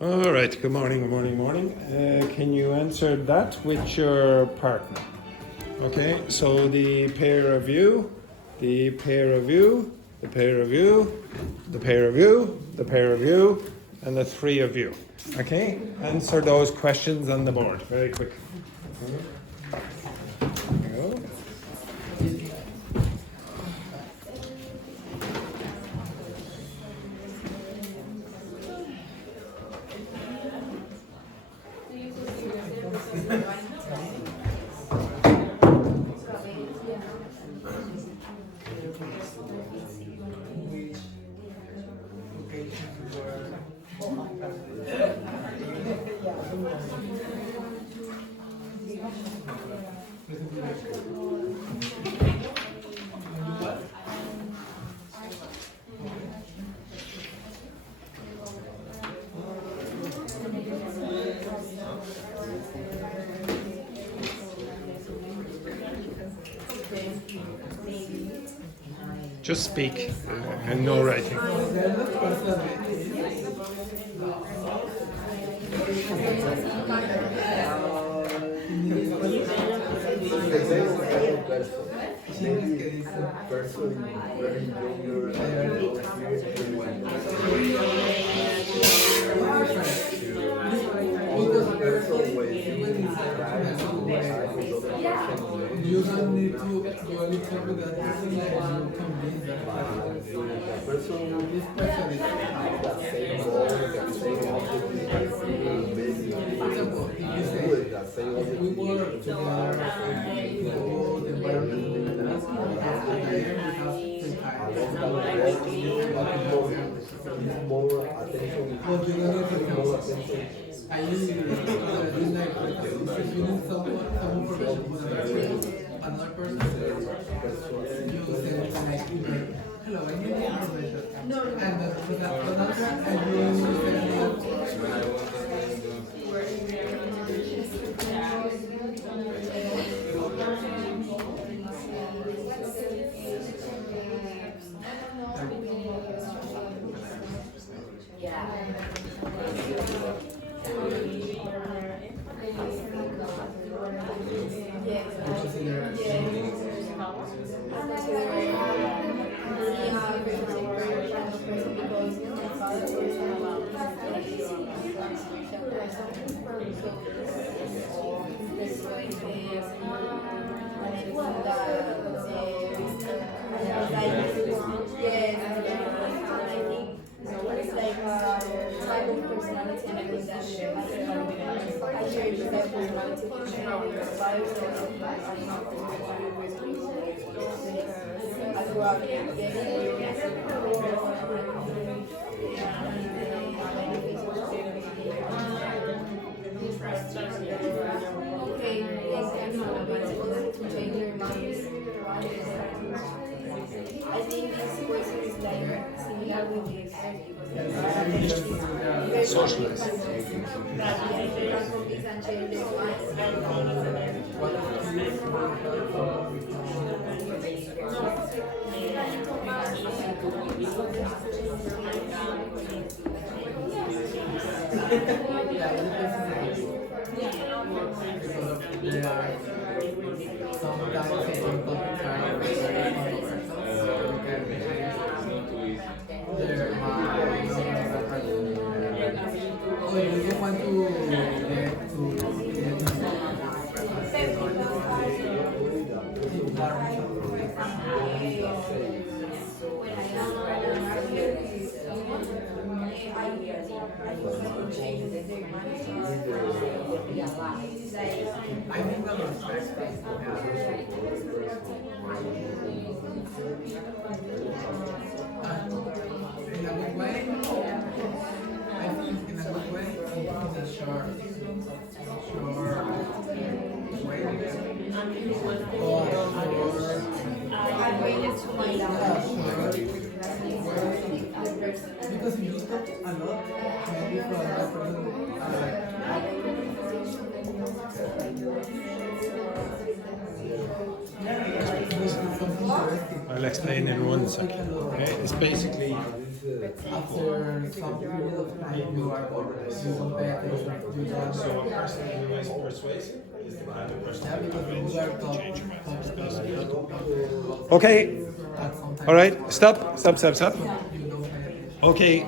All right, good morning, good morning, morning. Can you answer that with your partner? Okay, so the pair of you, the pair of you, the pair of you, the pair of you, the pair of you, and the three of you. Okay, answer those questions on the board very quickly. There you go. Just speak and no writing. You don't need to go a little bit that this is like you convince that this person is the same goal, the same objective. For example, if you say, if we work together, we go the environment with us, at the end we have more attention. But you don't need to more attention. I use like if you need someone for another person, you say like hello, I need information. And for that another, and you say I think this question is like similar with this. Socialize. Because if you talk a lot, maybe for that I'll explain in 1 second. Okay? It's basically after some period of time you are so better you are So a person who is persuasive is the kind of person yeah, who because convinces you are you to change your mind. top Okay. All right. Stop. Stop. Stop. Stop. Okay.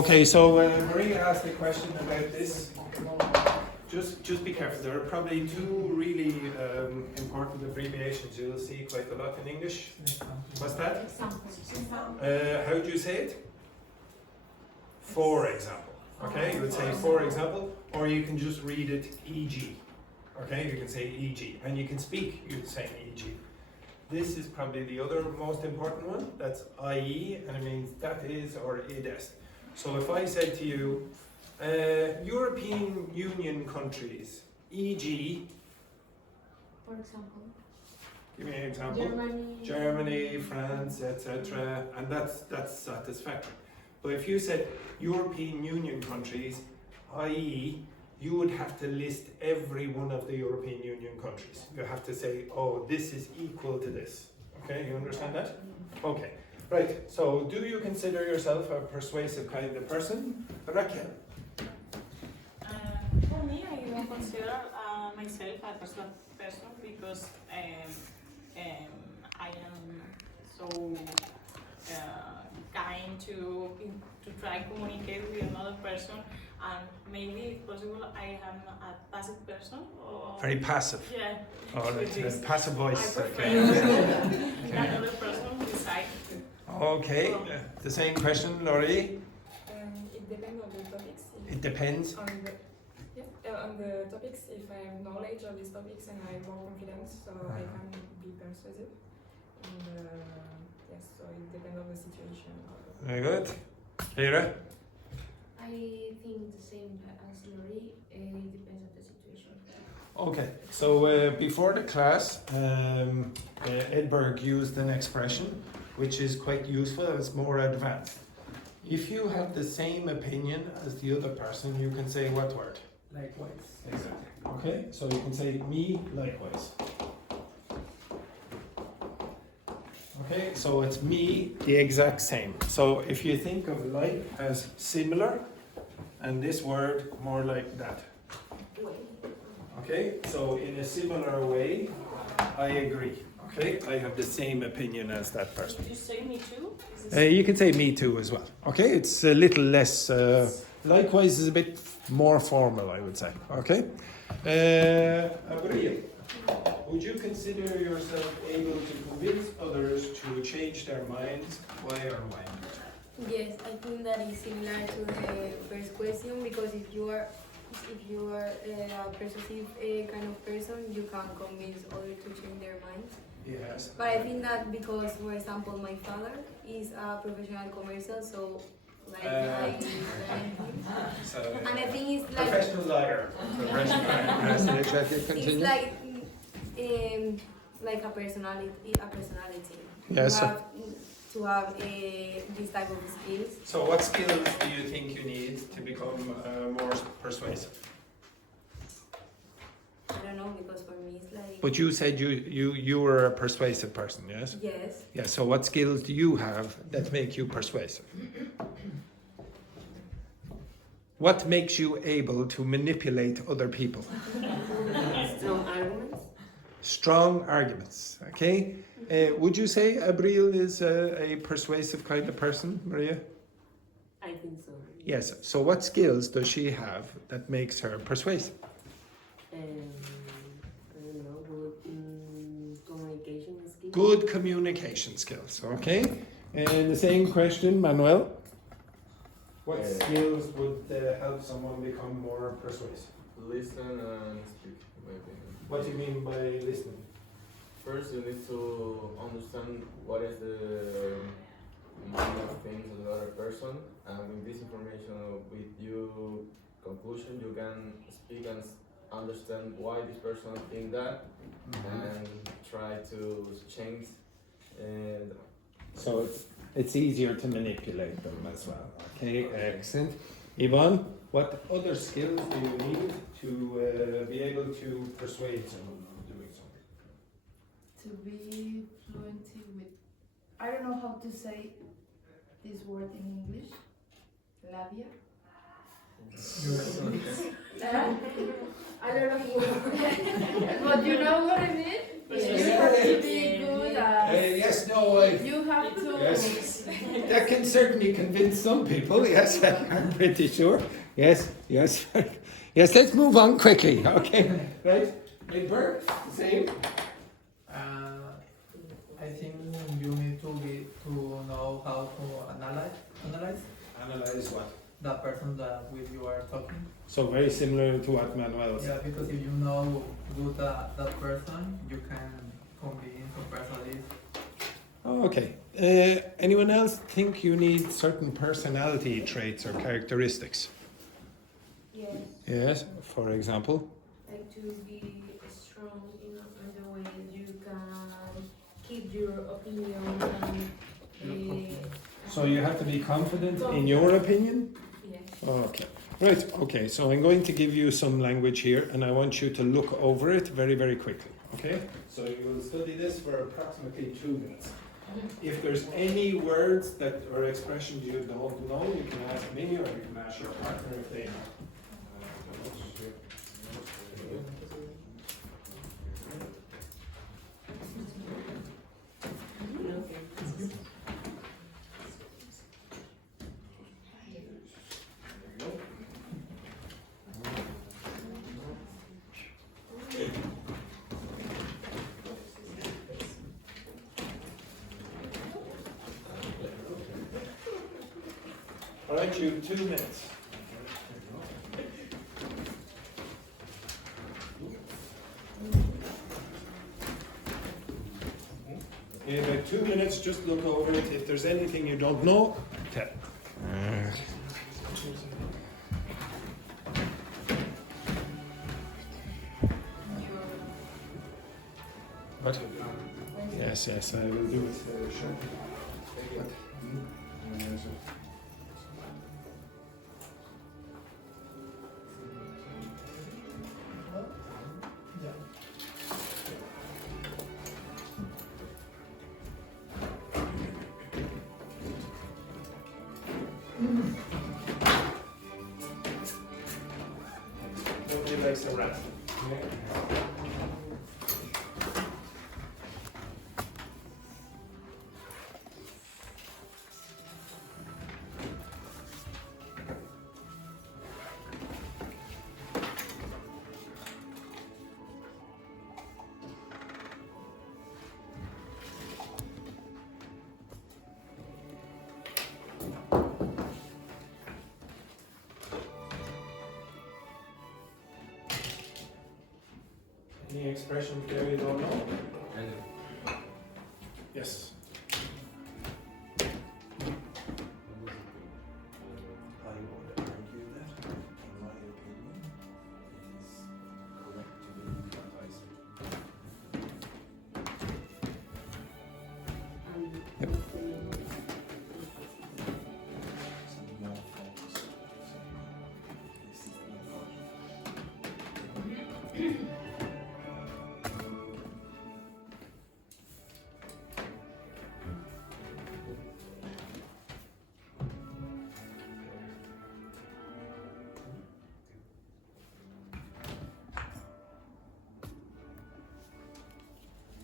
Okay. So Maria asked a question about this. Just be careful. There are probably two really important abbreviations you'll see quite a lot in English. What's that? How do you say it? For example. Okay, you would say for example, or you can just read it e.g. Okay, you can say e.g. And you can speak, you'd say e.g. This is probably the other most important one. That's i.e. and it means that is or id est. So if I said to you, European Union countries, e.g. For example, Give me an example. Germany, France, etc. And that's satisfactory. But if you said European Union countries, i.e., you would have to list every one of the European Union countries. You have to say, oh, this is equal to this. Okay, you understand that? Okay, right. So, do you consider yourself a persuasive kind of person? Raquel? For me, I don't consider myself a persuasive person because I am so kind to try communicate with another person, and maybe if possible I am a passive person. Or Very passive. yeah. Oh, that's passive voice. I Okay. another person decide. Okay. The same question, Laurie. It depends on the topics. It depends. On the topics, if I have knowledge of these topics and I have more confidence, so I can be persuasive. And yes, so it depends on the situation. Very good. Kira? I think the same as Lori. It depends on the situation. Okay, so before the class, Edberg used an expression which is quite useful, it's more advanced. If you have the same opinion as the other person, you can say what word? Likewise. Exactly. Okay, so you can say me likewise. Okay, so it's me the exact same. So if you think of like as similar, and this word more like that. Okay, so in a similar way, I agree. Okay, I have the same opinion as that person. Did you say me too? You can say me too as well. Okay, it's a little less. Likewise is a bit more formal, I would say. Okay, Abril, would you consider yourself able to convince others to change their minds? Why or why not? Yes, I think that is similar to the first question, because if you are a persuasive kind of person, you can convince others to change their minds. Yes. But I think that because, for example, my father is a professional commercial, so like So, and I think it's like professional liar. Professional liar. it's like a personality. Yes. You have to have this type of skills. So what skills do you think you need to become more persuasive? I don't know, because for me it's like. But you said you were a persuasive person, yes? Yes. Yeah, so what skills do you have that make you persuasive? What makes you able to manipulate other people? Strong arguments. Strong arguments, okay? Would you say Abril is a persuasive kind of person, Maria? I think so. Yes, so what skills does she have that makes her persuasive? I don't know, good communication skills. Good communication skills, okay? And the same question, Manuel. What skills would help someone become more persuasive? Listen and speak, in my opinion. What do you mean by listening? First, you need to understand what is the mind of things of the other person, and with this information, with your conclusion, you can speak and understand why this person think that, and try to change. And so it's easier to manipulate them as well. Okay, excellent. Yvonne, what other skills do you need to be able to persuade someone of doing something? To be fluent with, I don't know how to say, this word in English? Labia. I don't know what, but you know what I mean? You have to be good at. Yes, no, You have to. Yes. That can certainly convince some people, yes, I'm pretty sure. Yes, yes. Yes, let's move on quickly, okay? Right? Hey, Bert, same. I think you need to know how to analyze Analyze what? the person that with you are talking. So very similar to what Manuel Yeah, said. because if you know good that person, you can convince or persuade. Okay. Anyone else think you need certain personality traits or characteristics? Yes. Yes, for example? Like to be strong in the way you can keep your opinion and. So you have to be confident in your opinion? Yes. Okay. Right, okay, so I'm going to give you some language here and I want you to look over it very, very quickly. Okay? So you will study this for approximately 2 minutes. If there's any words that or expressions you don't know, you can ask me or you can ask your partner if they know. All right, you have 2 minutes. In about 2 minutes, just look over it. If there's anything you don't know, tell. What? Yes, yes, I will do it shortly. What? Nobody likes a rat. Any expressions there you don't know? Yes. I would argue that, in my opinion, it is correct to believe what I say. Some more focus. This is the important.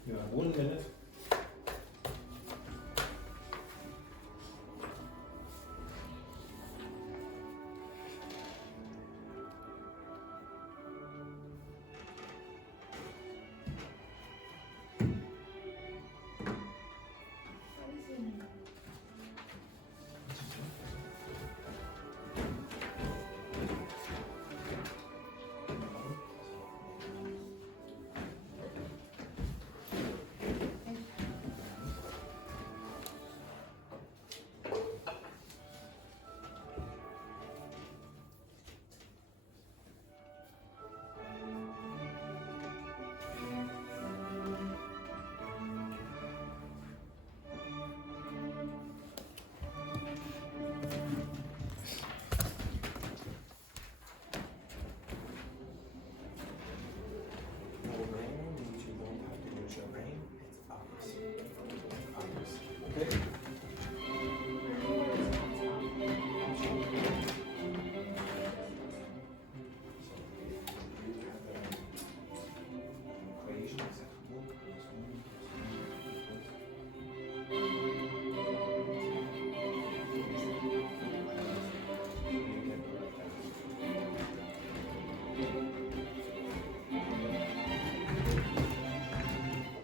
You have 1 minute.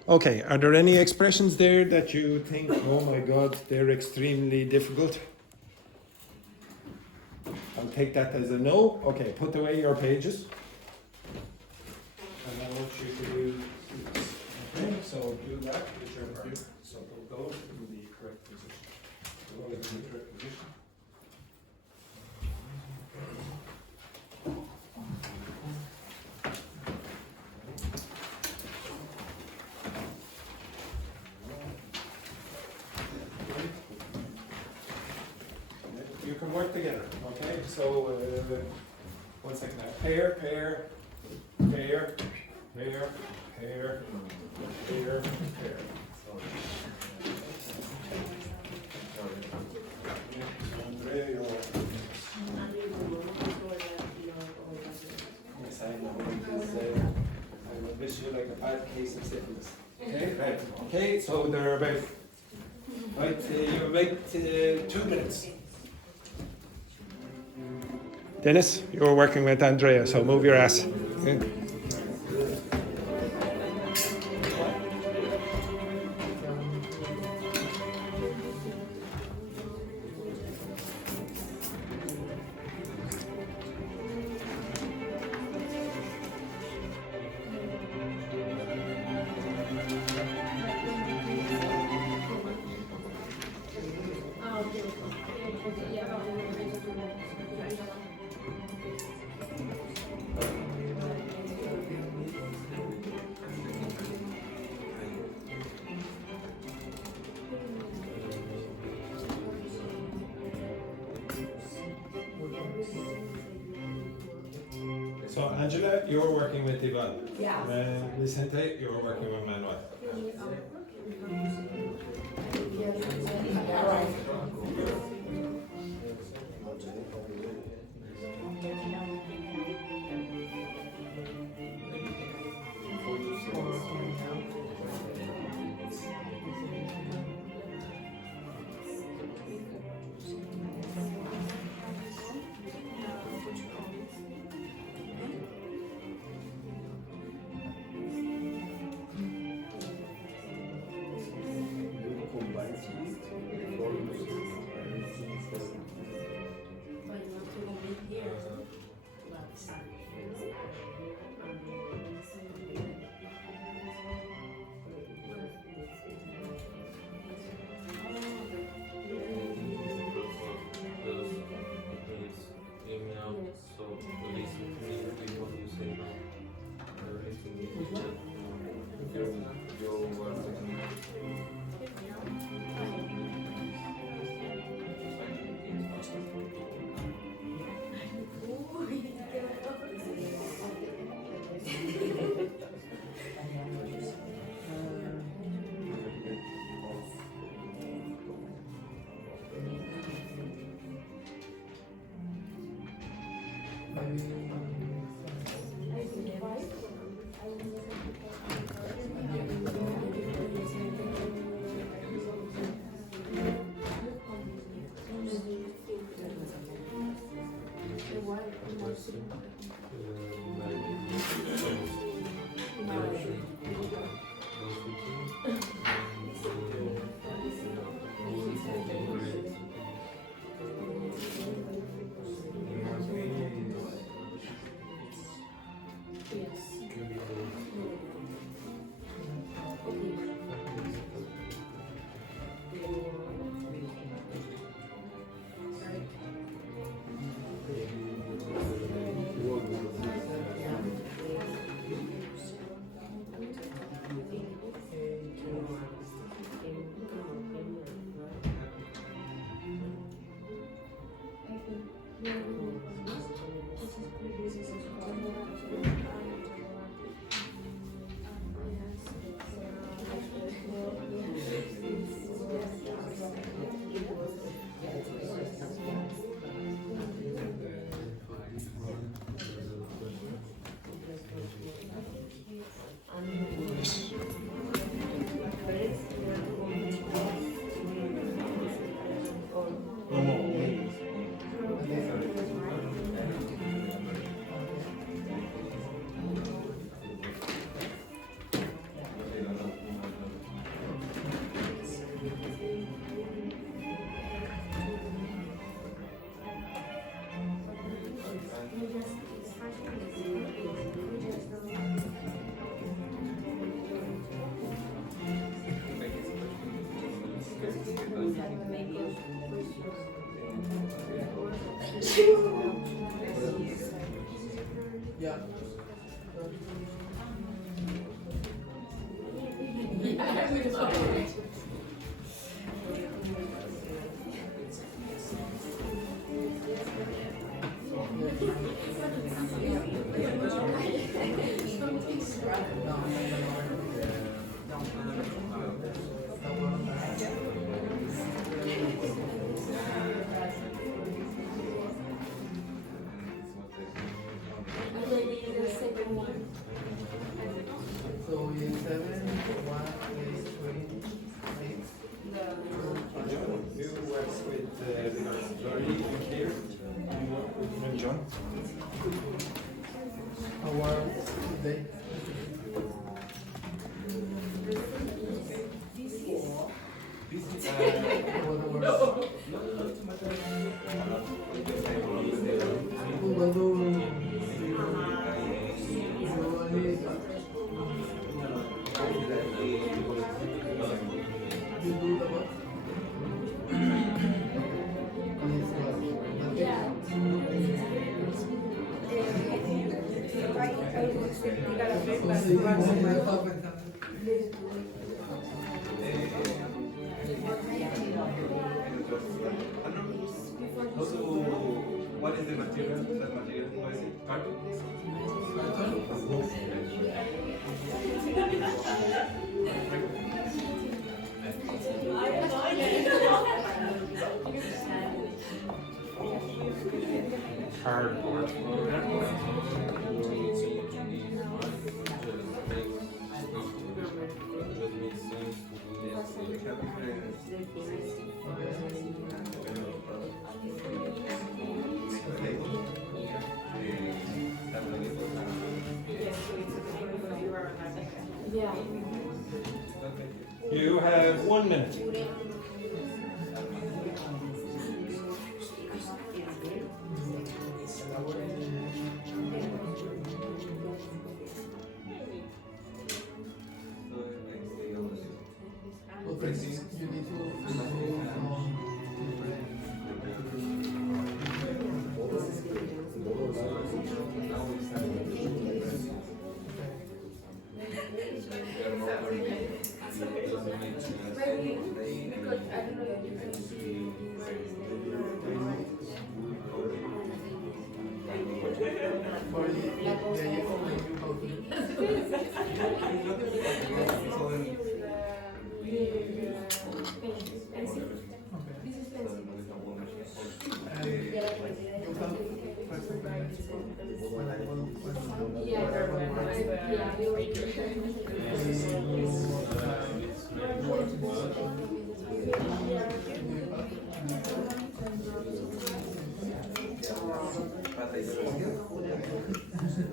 Okay, are there any expressions there that you think, oh my god, they're extremely difficult? I'll take that as a no. Okay, put away your pages. And I want you to do this. Okay, so do that with your partner. So put those in the correct position. Those in the correct position. You can work together, okay? So, one second now. Pair, pair, pair, pair, pair, pair, pair. Andrea, you're welcome. Yes, I know. I will miss you like a bad case of syphilis. Okay, right. Okay, so there are about, you have about 2 minutes. Dennis, you're working with Andrea, so move your ass. Okay. So Angela, you're working with Ivan. Yeah. Vicente, you're working with Manuel. Yeah. Maybe the second one. So it's 7, 1, 8, 3, 6. You work with Lori here. You work with John. Our day. What is the material? That material, what is it? Carton? Cardboard. Yeah. You have 1 minute. You need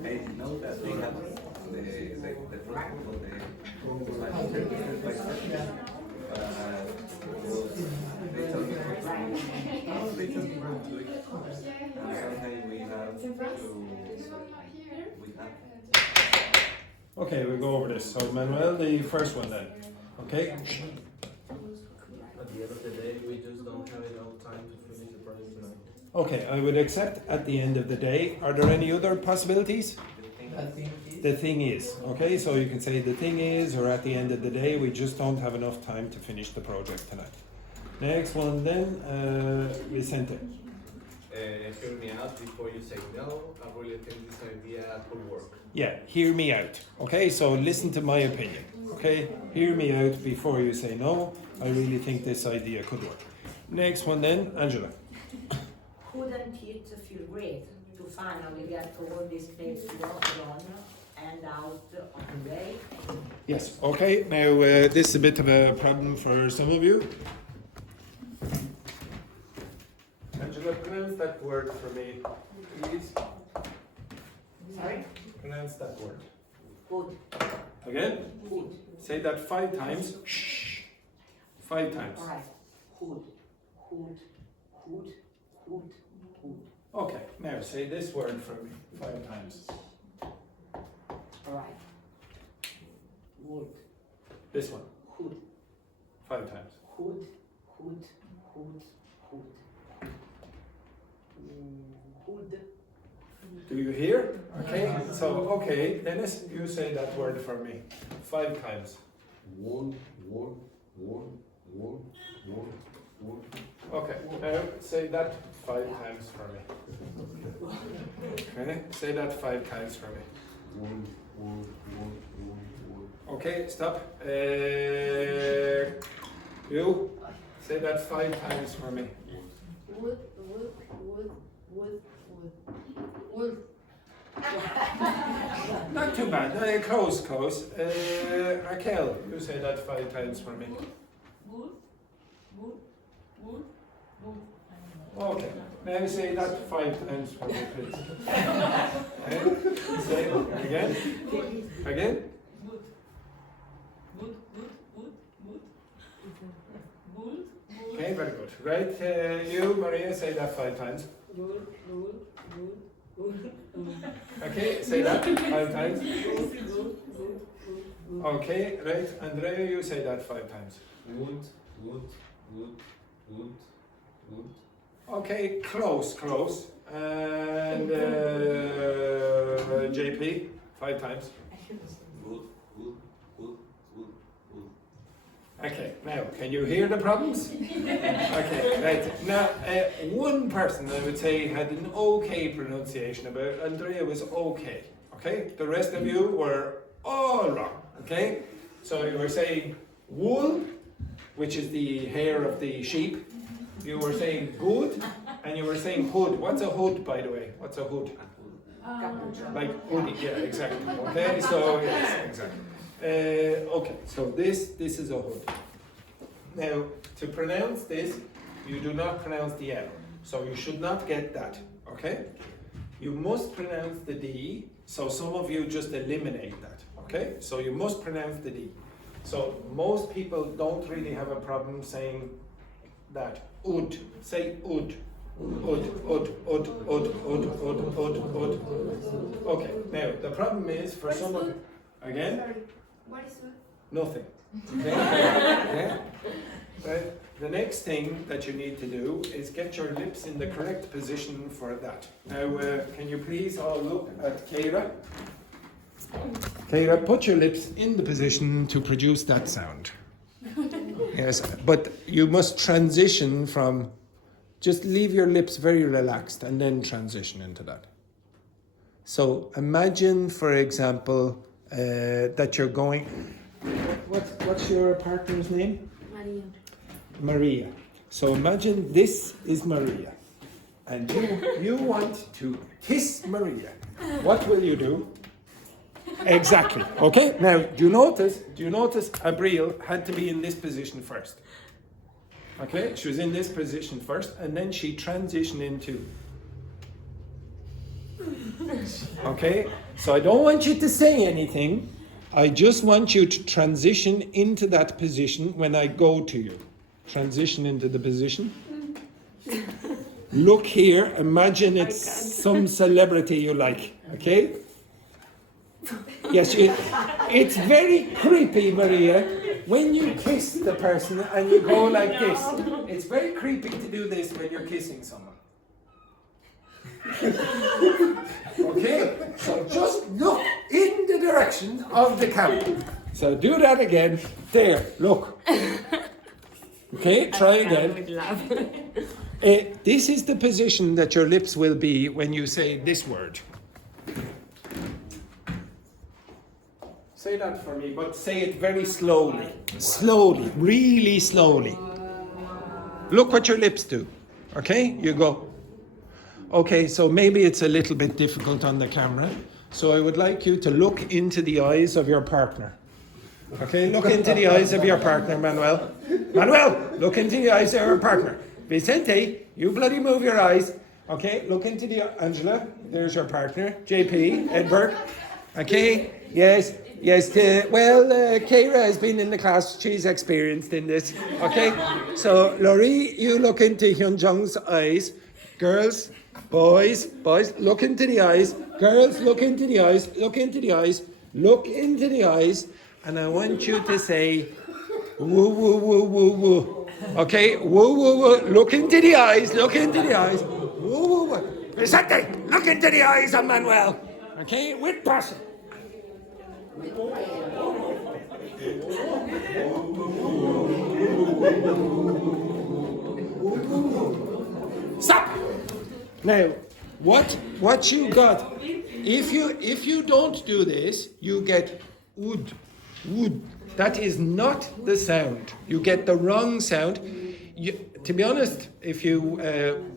I know that they have the track for the they tell me they tell me how to do it. And sometimes we have to Okay, we go over this. So Manuel, the first one then. Okay. At the end of the day, we just don't have enough time to finish the project tonight. Okay, I would accept at the end of the day. Are there any other possibilities? The thing is, okay, so you can say the thing is, or at the end of the day, we just don't have enough time to finish the project tonight. Next one then, Vicente. Hear me out before you say no. I really think this idea could work. Yeah, hear me out. Okay, so listen to my opinion. Okay, hear me out before you say no. I really think this idea could work. Next one then, Angela. Couldn't it feel great to finally get all these things worked on and out of the way? Yes, okay, now this is a bit of a problem for some of you. Angela, pronounce that word for me, please. Sorry? Pronounce that word. Good. Again? Good. Say that 5 times. Shh. 5 times. All right. Hood. Hood. Hood. Hood. Hood. Okay, now say this word for me 5 times. All right. Wood. This one. Hood. 5 times. Hood. Hood. Hood. Hood. Hood. Do Do you hear? Okay, so, okay, Dennis, you say that word for me 5 times. One. Okay, now say that 5 times for me. Okay, say that 5 times for me. One. Okay, stop. You say that 5 times for me. Wood. Not too bad. Close. Raquel, you say that 5 times for me. Okay, now say that 5 times for me, please. Okay. Say it again. Again. Okay, very good. Right, you, Maria, say that 5 times. Okay, say that 5 times. Okay, right, Andrea, you say that 5 times. Wood. Okay, close. And JP, 5 times. Wood. Okay, now, can you hear the problems? Okay, right. Now, one person, I would say, had an okay pronunciation about it. Andrea was okay. Okay? The rest of you were all wrong. Okay? So you were saying wool, which is the hair of the sheep. You were saying good, and you were saying hood. What's a hood, by the way? What's a hood? Like hoodie, yeah, exactly. Okay, so yes, exactly. Okay, so this is a hood. Now, to pronounce this, you do not pronounce the L. So you should not get that, okay? You must pronounce the D, so some of you just eliminate that, okay? So you must pronounce the D. So most people don't really have a problem saying that. Ud, say ud. Ud. Okay, now the problem is for some of you, again? Sorry, what is it? Nothing. Okay? Okay? Right? The next thing that you need to do is get your lips in the correct position for that. Now, can you please all look at Keira? Keira, put your lips in the position to produce that sound. Yes, but you must transition from, just leave your lips very relaxed and then transition into that. So imagine, for example, that you're going, what's your partner's name? Maria. So imagine this is Maria, and you want to kiss Maria. What will you do? Exactly. Okay. Now, do you notice Abril had to be in this position first? Okay, she was in this position first, and then she transitioned into. Okay. So I don't want you to say anything. I just want you to transition into that position when I go to you. Transition into the position. Look here. Imagine it's some celebrity you like. Okay. Yes, it's very creepy, Maria, when you kiss the person and you go like this. It's very creepy to do this when you're kissing someone. Okay, so just look in the direction of the camera. So do that again. There, look. Okay, try again. This is the position that your lips will be when you say this word. Say that for me, but say it very slowly. Slowly, really slowly. Look what your lips do. Okay, you go. Okay, so maybe it's a little bit difficult on the camera. So I would like you to look into the eyes of your partner. Okay, look into the eyes of your partner, Manuel. Manuel, look into the eyes of your partner. Vicente, you bloody move your eyes. Okay, look into the... Angela, there's your partner. JP, Edward. Okay, yes. Keira has been in the class. She's experienced in this. Okay, so Laurie, you look into Hyunjung's eyes. Girls, boys, look into the eyes. Girls, look into the eyes. Look into the eyes. Look into the eyes. And I want you to say, woo, woo, woo, woo, woo. Okay, woo, woo, woo. Look into the eyes. Look into the eyes. Woo, woo, woo. Vicente, look into the eyes of Manuel. Okay, with passion. Stop. Now, what you got? If you don't do this, you get wood. That is not the sound. You get the wrong sound. To be honest, if you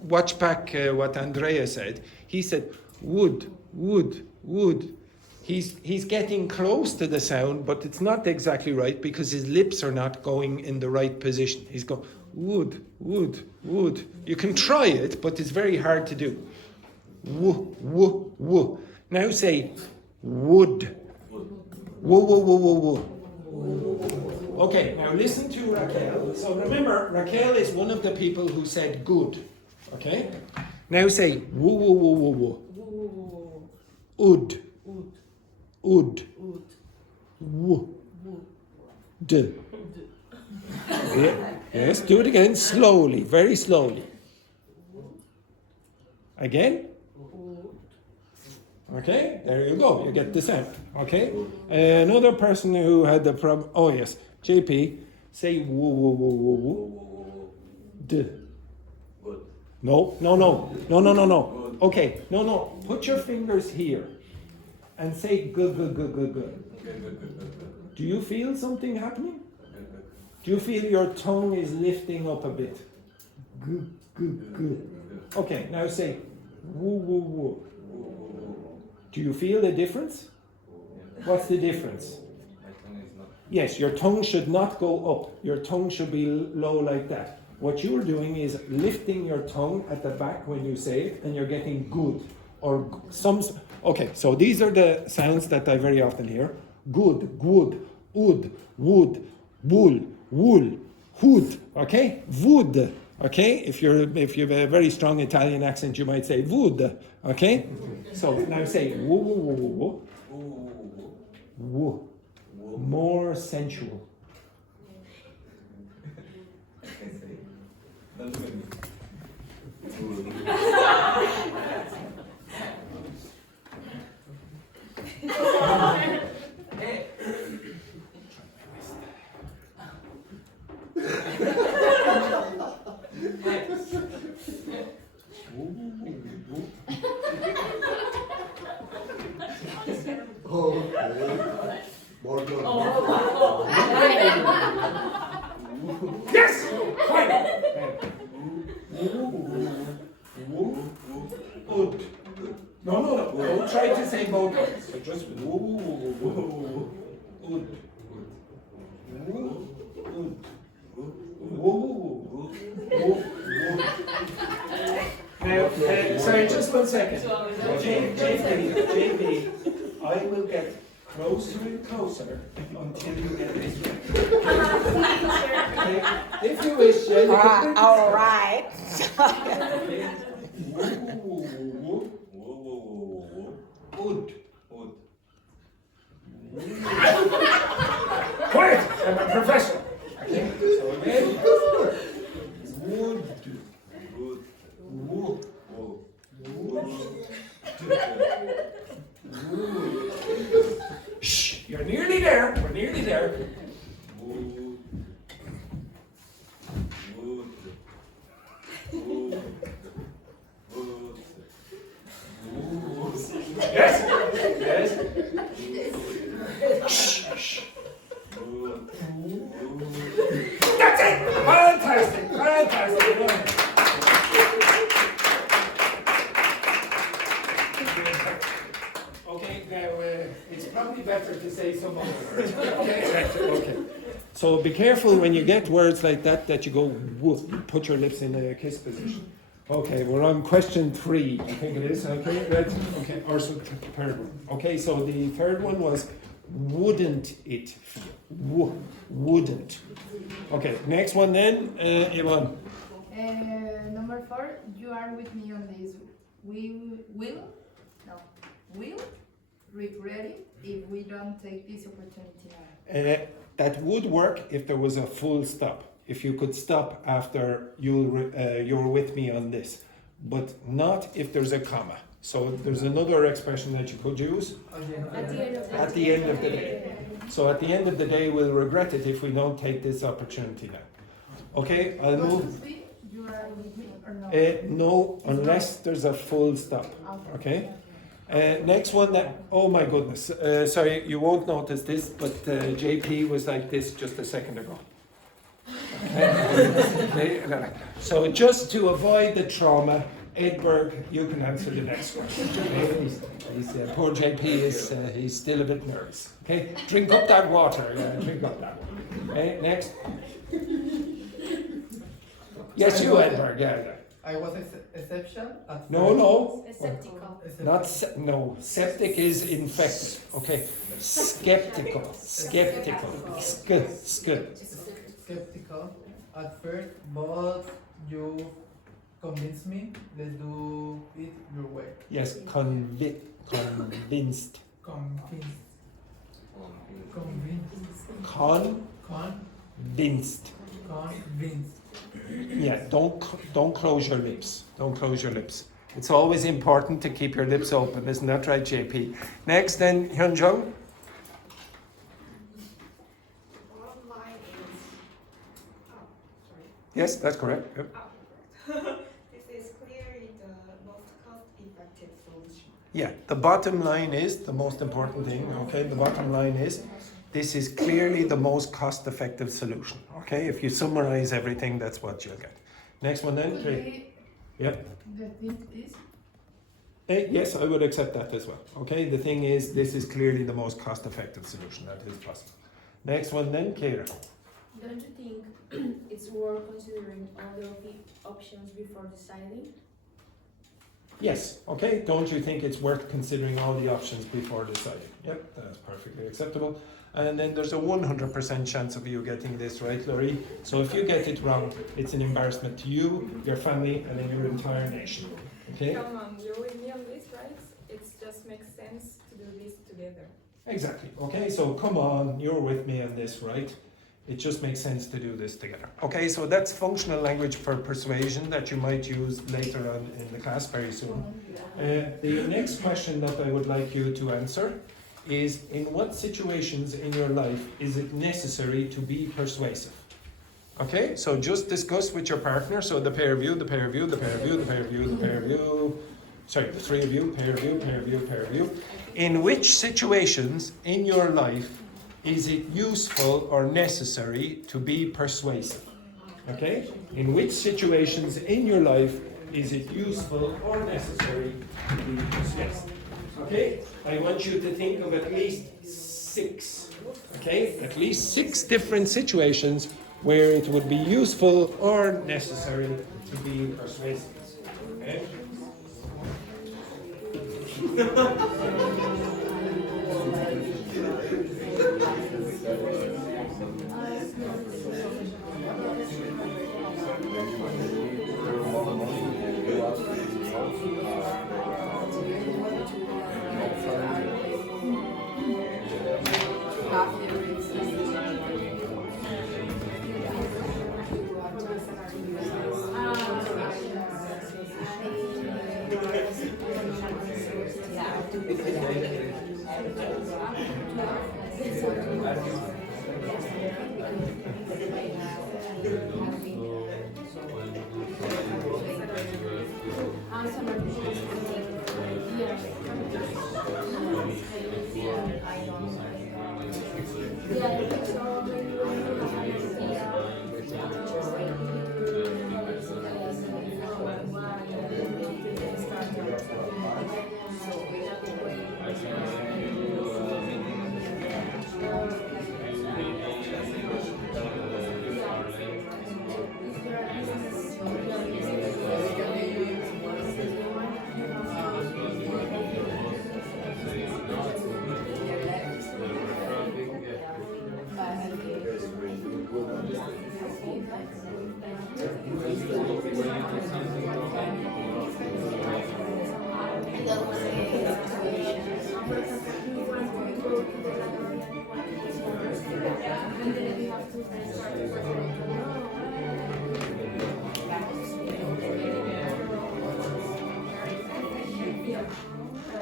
watch back what Andrea said, he said wood. He's getting close to the sound, but it's not exactly right because his lips are not going in the right position. He's going wood. You can try it, but it's very hard to do. Woo. Now say wood. Woo. Okay, now listen to Raquel. So remember, Raquel is one of the people who said good. Okay? Now say woo. Ud. Woo. D. Yes, do it again, slowly, very slowly. Again? Okay, there you go, you get the sound. Okay? Another person who had the problem, oh yes, JP, say woo. D. No. Okay, no. Put your fingers here and say good. Do you feel something happening? Do you feel your tongue is lifting up a bit? Good. Okay, now say woo. Do you feel the difference? What's the difference? Yes, your tongue should not go up. Your tongue should be low like that. What you're doing is lifting your tongue at the back when you say it, and you're getting good or some. Okay, so these are the sounds that I very often hear. Good, wood, wood, wool, wool, hood. Okay, wood. Okay, if you have a very strong Italian accent, you might say wood. Okay, so now say woo. More sensual. Yes! Fine! Good. No. Don't try to say both words. So just good. Now, sorry, just 1 second. JP, I will get closer and closer until you get this right. Okay? If you wish, you can. All right. Good. Quiet! I'm a professional. Okay? So again. Wood. Shh! You're nearly there. We're nearly there. Yes. Shh. That's it. Fantastic. Okay, now it's probably better to say some other words. Okay. So be careful when you get words like that you go woof, put your lips in a kiss position. Okay, we're on question 3, I think it is. Okay, or so third one. Okay, so the third one was wouldn't it feel? Wouldn't. Okay, next one then, Ivan. Number 4, you are with me on this. We will regret it if we don't take this opportunity now. That would work if there was a full stop. If you could stop after you're with me on this. but not if there's a comma. So there's another expression that you could use. At the end of the day. So at the end of the day, we'll regret it if we don't take this opportunity now. Okay, I'll move. You are with me or no? No, unless there's a full stop. Okay. Next one. Oh my goodness. Sorry, you won't notice this, but JP was like this just a second ago. Okay. So just to avoid the trauma, Edberg, you can answer the next question. Okay? Poor JP is he's still a bit nervous. Okay, drink up that water. Yeah, drink up that water. Okay, next. Yes, you, Edberg. Yeah. I was exception at No. Skeptical. Not no. Septic is infected. Okay. Skeptical. Skeptical at first, but you convinced me. Let's do it your way. Yes, convinced. Convinced. Convinced. Convinced. Yeah, don't close your lips. Don't close your lips. It's always important to keep your lips open, isn't that right, JP? Next, then, Hyunjung. Yes, that's correct. Yep. This is clearly the most cost-effective solution. Yeah, the bottom line is the most important thing. Okay, the bottom line is this is clearly the most cost-effective solution. Okay, if you summarize everything, that's what you'll get. Next one then. Yep. The thing is. Yes, I would accept that as well. Okay, the thing is, this is clearly the most cost-effective solution that is possible. Next one then, Kira. Don't you think it's worth considering all the options before deciding? Yes, okay. Don't you think it's worth considering all the options before deciding? Yep, that's perfectly acceptable. And then there's a 100% chance of you getting this right, Laurie. So if you get it wrong, it's an embarrassment to you, your family, and then your entire nation. Okay? Come on, you're with me on this, right? It just makes sense to do this together. Exactly. Okay, so come on, you're with me on this, right? It just makes sense to do this together. Okay, so that's functional language for persuasion that you might use later on in the class very soon. The next question that I would like you to answer is, in what situations in your life is it necessary to be persuasive? Okay, so just discuss with your partner, so the pair of you, the pair of you, the pair of you, the pair of you, the pair of you, sorry, the three of you, pair of you, pair of you, pair of you. In which situations in your life is it useful or necessary to be persuasive? Okay? In which situations in your life is it useful or necessary to be persuasive? Okay? I want you to think of at least 6. Okay? At least 6 different situations where it would be useful or necessary to be persuasive. Okay?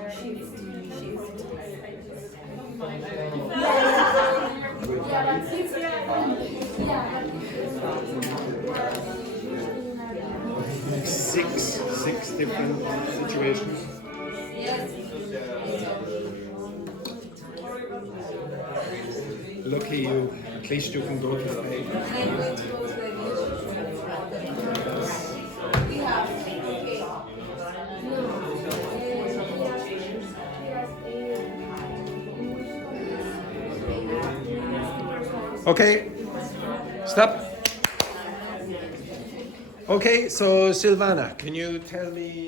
Like six different situations. Lucky you, at least you can go to the page. I'm going to go to the beach. We have, okay. Okay, stop. Okay, so Silvana, can you tell me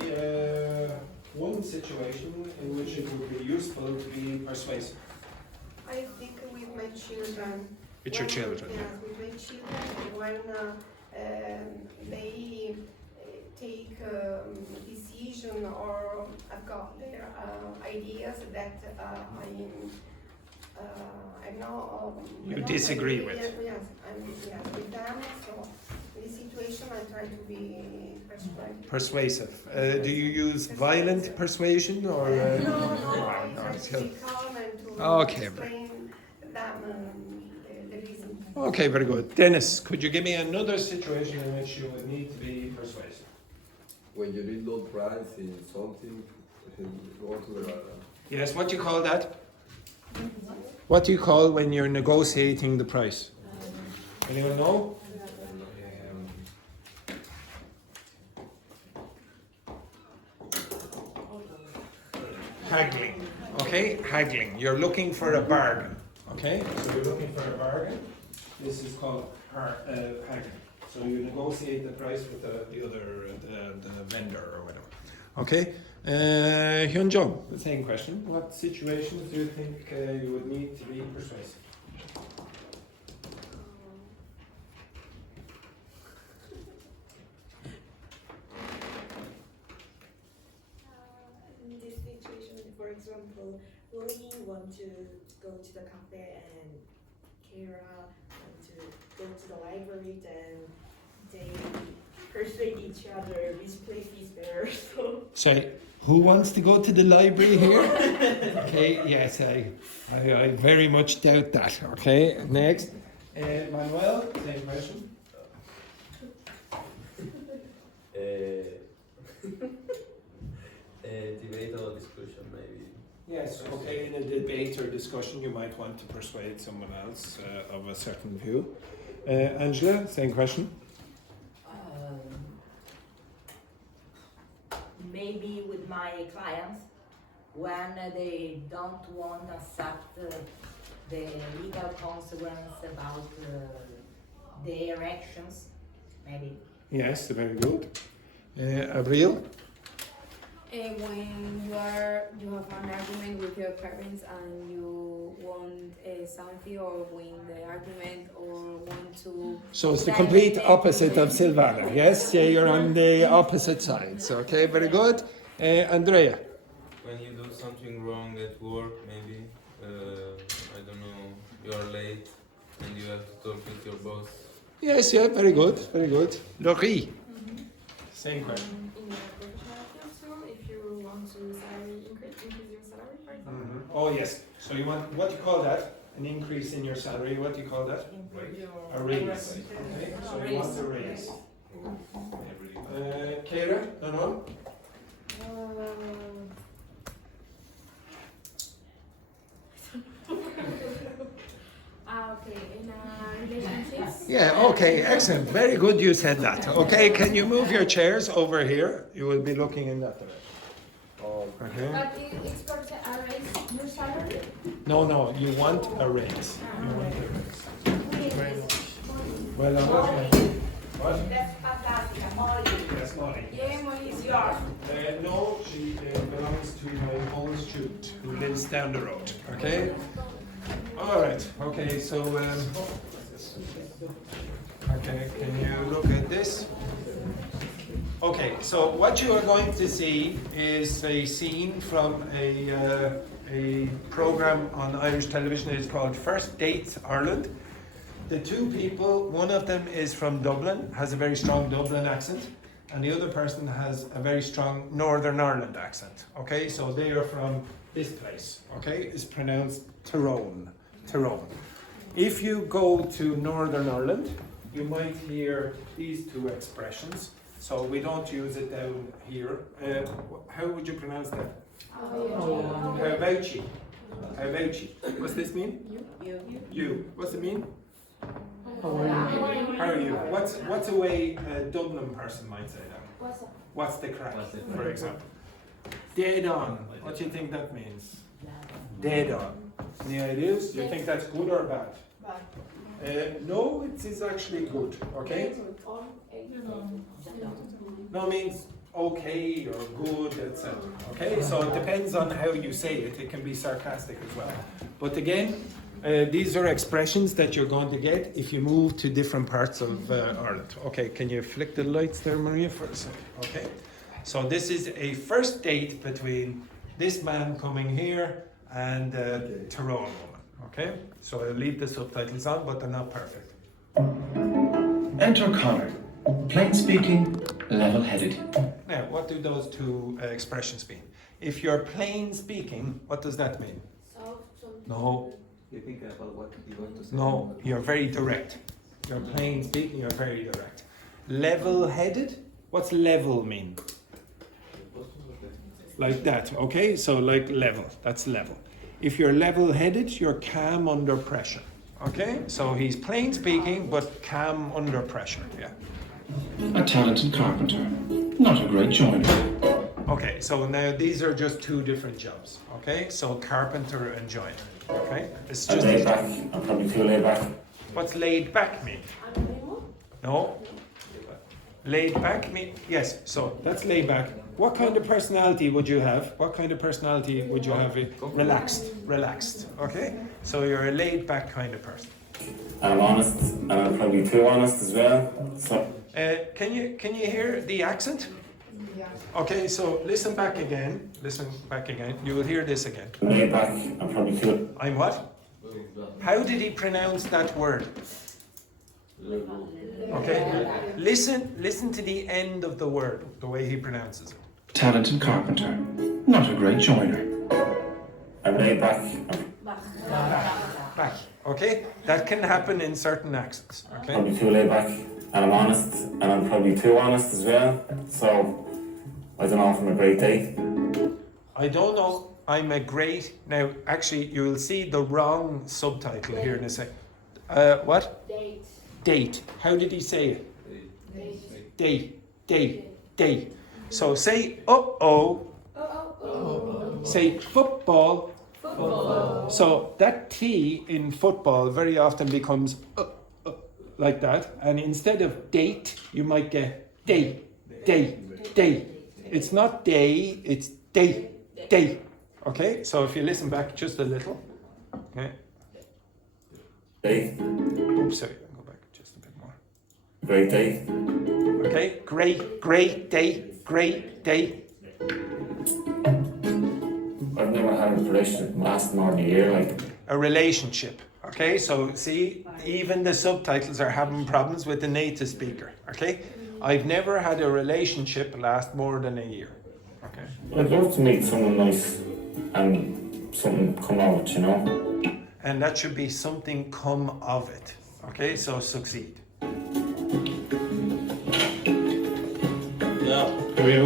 one situation in which it would be useful to be persuasive? I think with my children. With your children, Yes, yeah. with my children, when they take decision or I've got their ideas that I'm not. You I'm not disagree agree- with. Yes, I'm with them. So in this situation, I try to be Persuasive. Do you use violent persuasion or? No, it's to be good. calm and to Okay, explain them the reason. Okay, very good. Dennis, could you give me another situation in which you would need to be persuasive? When you need low price in something, go to the Yes, what do you call that? What do you call when you're negotiating the price? Anyone know? Haggling. Okay, haggling. You're looking for a bargain. Okay, so you're looking for a bargain. This is called haggling. So you negotiate the price with the other the vendor or whatever. Okay. Hyun-jung, the same question. What situations do you think you would need to be persuasive? In this situation, for example, Rory want to go to the cafe and Kira want to go to the library, then they persuade each other which place is better. So Sorry, who wants to go to the library here? Okay, yes, I very much doubt that. Okay, next. Manuel, same question. Debate or discussion, maybe. Yes, okay, in a debate or discussion you might want to persuade someone else of a certain view. Angela, same question. Maybe with my clients, when they don't want to accept the legal consequence about their actions, maybe. Yes, very good. Avril? When you have an argument with your parents and you want something or win the argument or want to... So it's the complete opposite of Silvana, yes? Yeah, you're on the opposite sides, okay, very good. Andrea? When you do something wrong at work, maybe, I don't know, you are late and you have to talk with your boss. Yes, yeah, very good, very good. Laurie? Same question. In your professional field too, if you want to increase your salary, for example. Oh yes, so you want, what do you call that? An increase in your salary, what do you call that? A raise. Okay, so you want a raise. Kira, no? Okay, in relationships. Yeah, okay, excellent. Very good you said that. Okay, can you move your chairs over here? You will be looking in that direction. Okay. But it's for a raise your salary? No, you want a raise. You want a raise. Well, I'm not what? That's fantastic, Molly. That's Molly. Yeah, Molly is yours. No, she belongs to my own student who lives down the road. Okay? All right. Okay, so okay, can you look at this? Okay, so what you are going to see is a scene from a program on Irish television. It's called First Dates Ireland. The two people, one of them is from Dublin, has a very strong Dublin accent. and the other person has a very strong Northern Ireland accent. Okay, so they are from this place. Okay, it's pronounced Tyrone. Tyrone. If you go to Northern Ireland, you might hear these two expressions. So we don't use it down here. How would you pronounce that? How about you? How about you? What's this mean? You. What's it mean? How are you? What's a way a Dublin person might say that? What's the crack, for example? Dead on. What do you think that means? Dead on. Any ideas? Do you think that's good or bad? No, it is actually good. Okay? No means okay or good, etc. Okay, so it depends on how you say it. It can be sarcastic as well. But again, these are expressions that you're going to get if you move to different parts of Ireland. Okay, can you flick the lights there, Maria, for a second? Okay, so this is a first date between this man coming here and Tyrone woman. Okay, so I'll leave the subtitles on, but they're not perfect. Enter Connor. Plain speaking, level-headed. Now, what do those two expressions mean? If you're plain speaking, what does that mean? No. You think about what you want to say? No, you're very direct. You're plain speaking, you're very direct. Level-headed? What's level mean? Like that, okay? So like level, that's level. If you're level-headed, you're calm under pressure. Okay? So he's plain speaking, but calm under pressure, yeah. A talented carpenter, not a great joiner. Okay, so now these are just two different jobs. Okay? So carpenter and joiner. Okay? It's just laid back. I'm probably too laid back. What's laid back mean? No. Laid back mean, yes, so that's laid back. What kind of personality would you have? What kind of personality would you have? Relaxed, okay? So you're a laid back kind of person. I'm honest, and I'm probably too honest as well. So. Can you hear the accent? Yeah. Okay, so listen back again. You will hear this again. Laid back, I'm probably too. I'm what? How did he pronounce that word? Okay, listen to the end of the word, the way he pronounces it. Talented carpenter, not a great joiner. I'm laid back. Back. Okay, that can happen in certain accents. Okay. Probably too laid back, and I'm honest, and I'm probably too honest as well. So I don't know if I'm a great date. I don't know. I'm a great. Now, actually, you will see the wrong subtitle here in a second. What? Date. How did he say it? Date. So say uh-oh. Say football. So that T in football very often becomes like that. And instead of date, you might get day. It's not day, it's day. Okay, so if you listen back just a little. Okay. Day. Oops, sorry. Go back just a bit more. Great day. Okay, great day. I've never had a relationship last more than a year, like. A relationship. Okay, so see, even the subtitles are having problems with the native speaker. Okay, I've never had a relationship last more than a year. Okay. I'd love to meet someone nice and something come out, you know. And that should be something come of it. Okay, so succeed. Yeah. Who are you?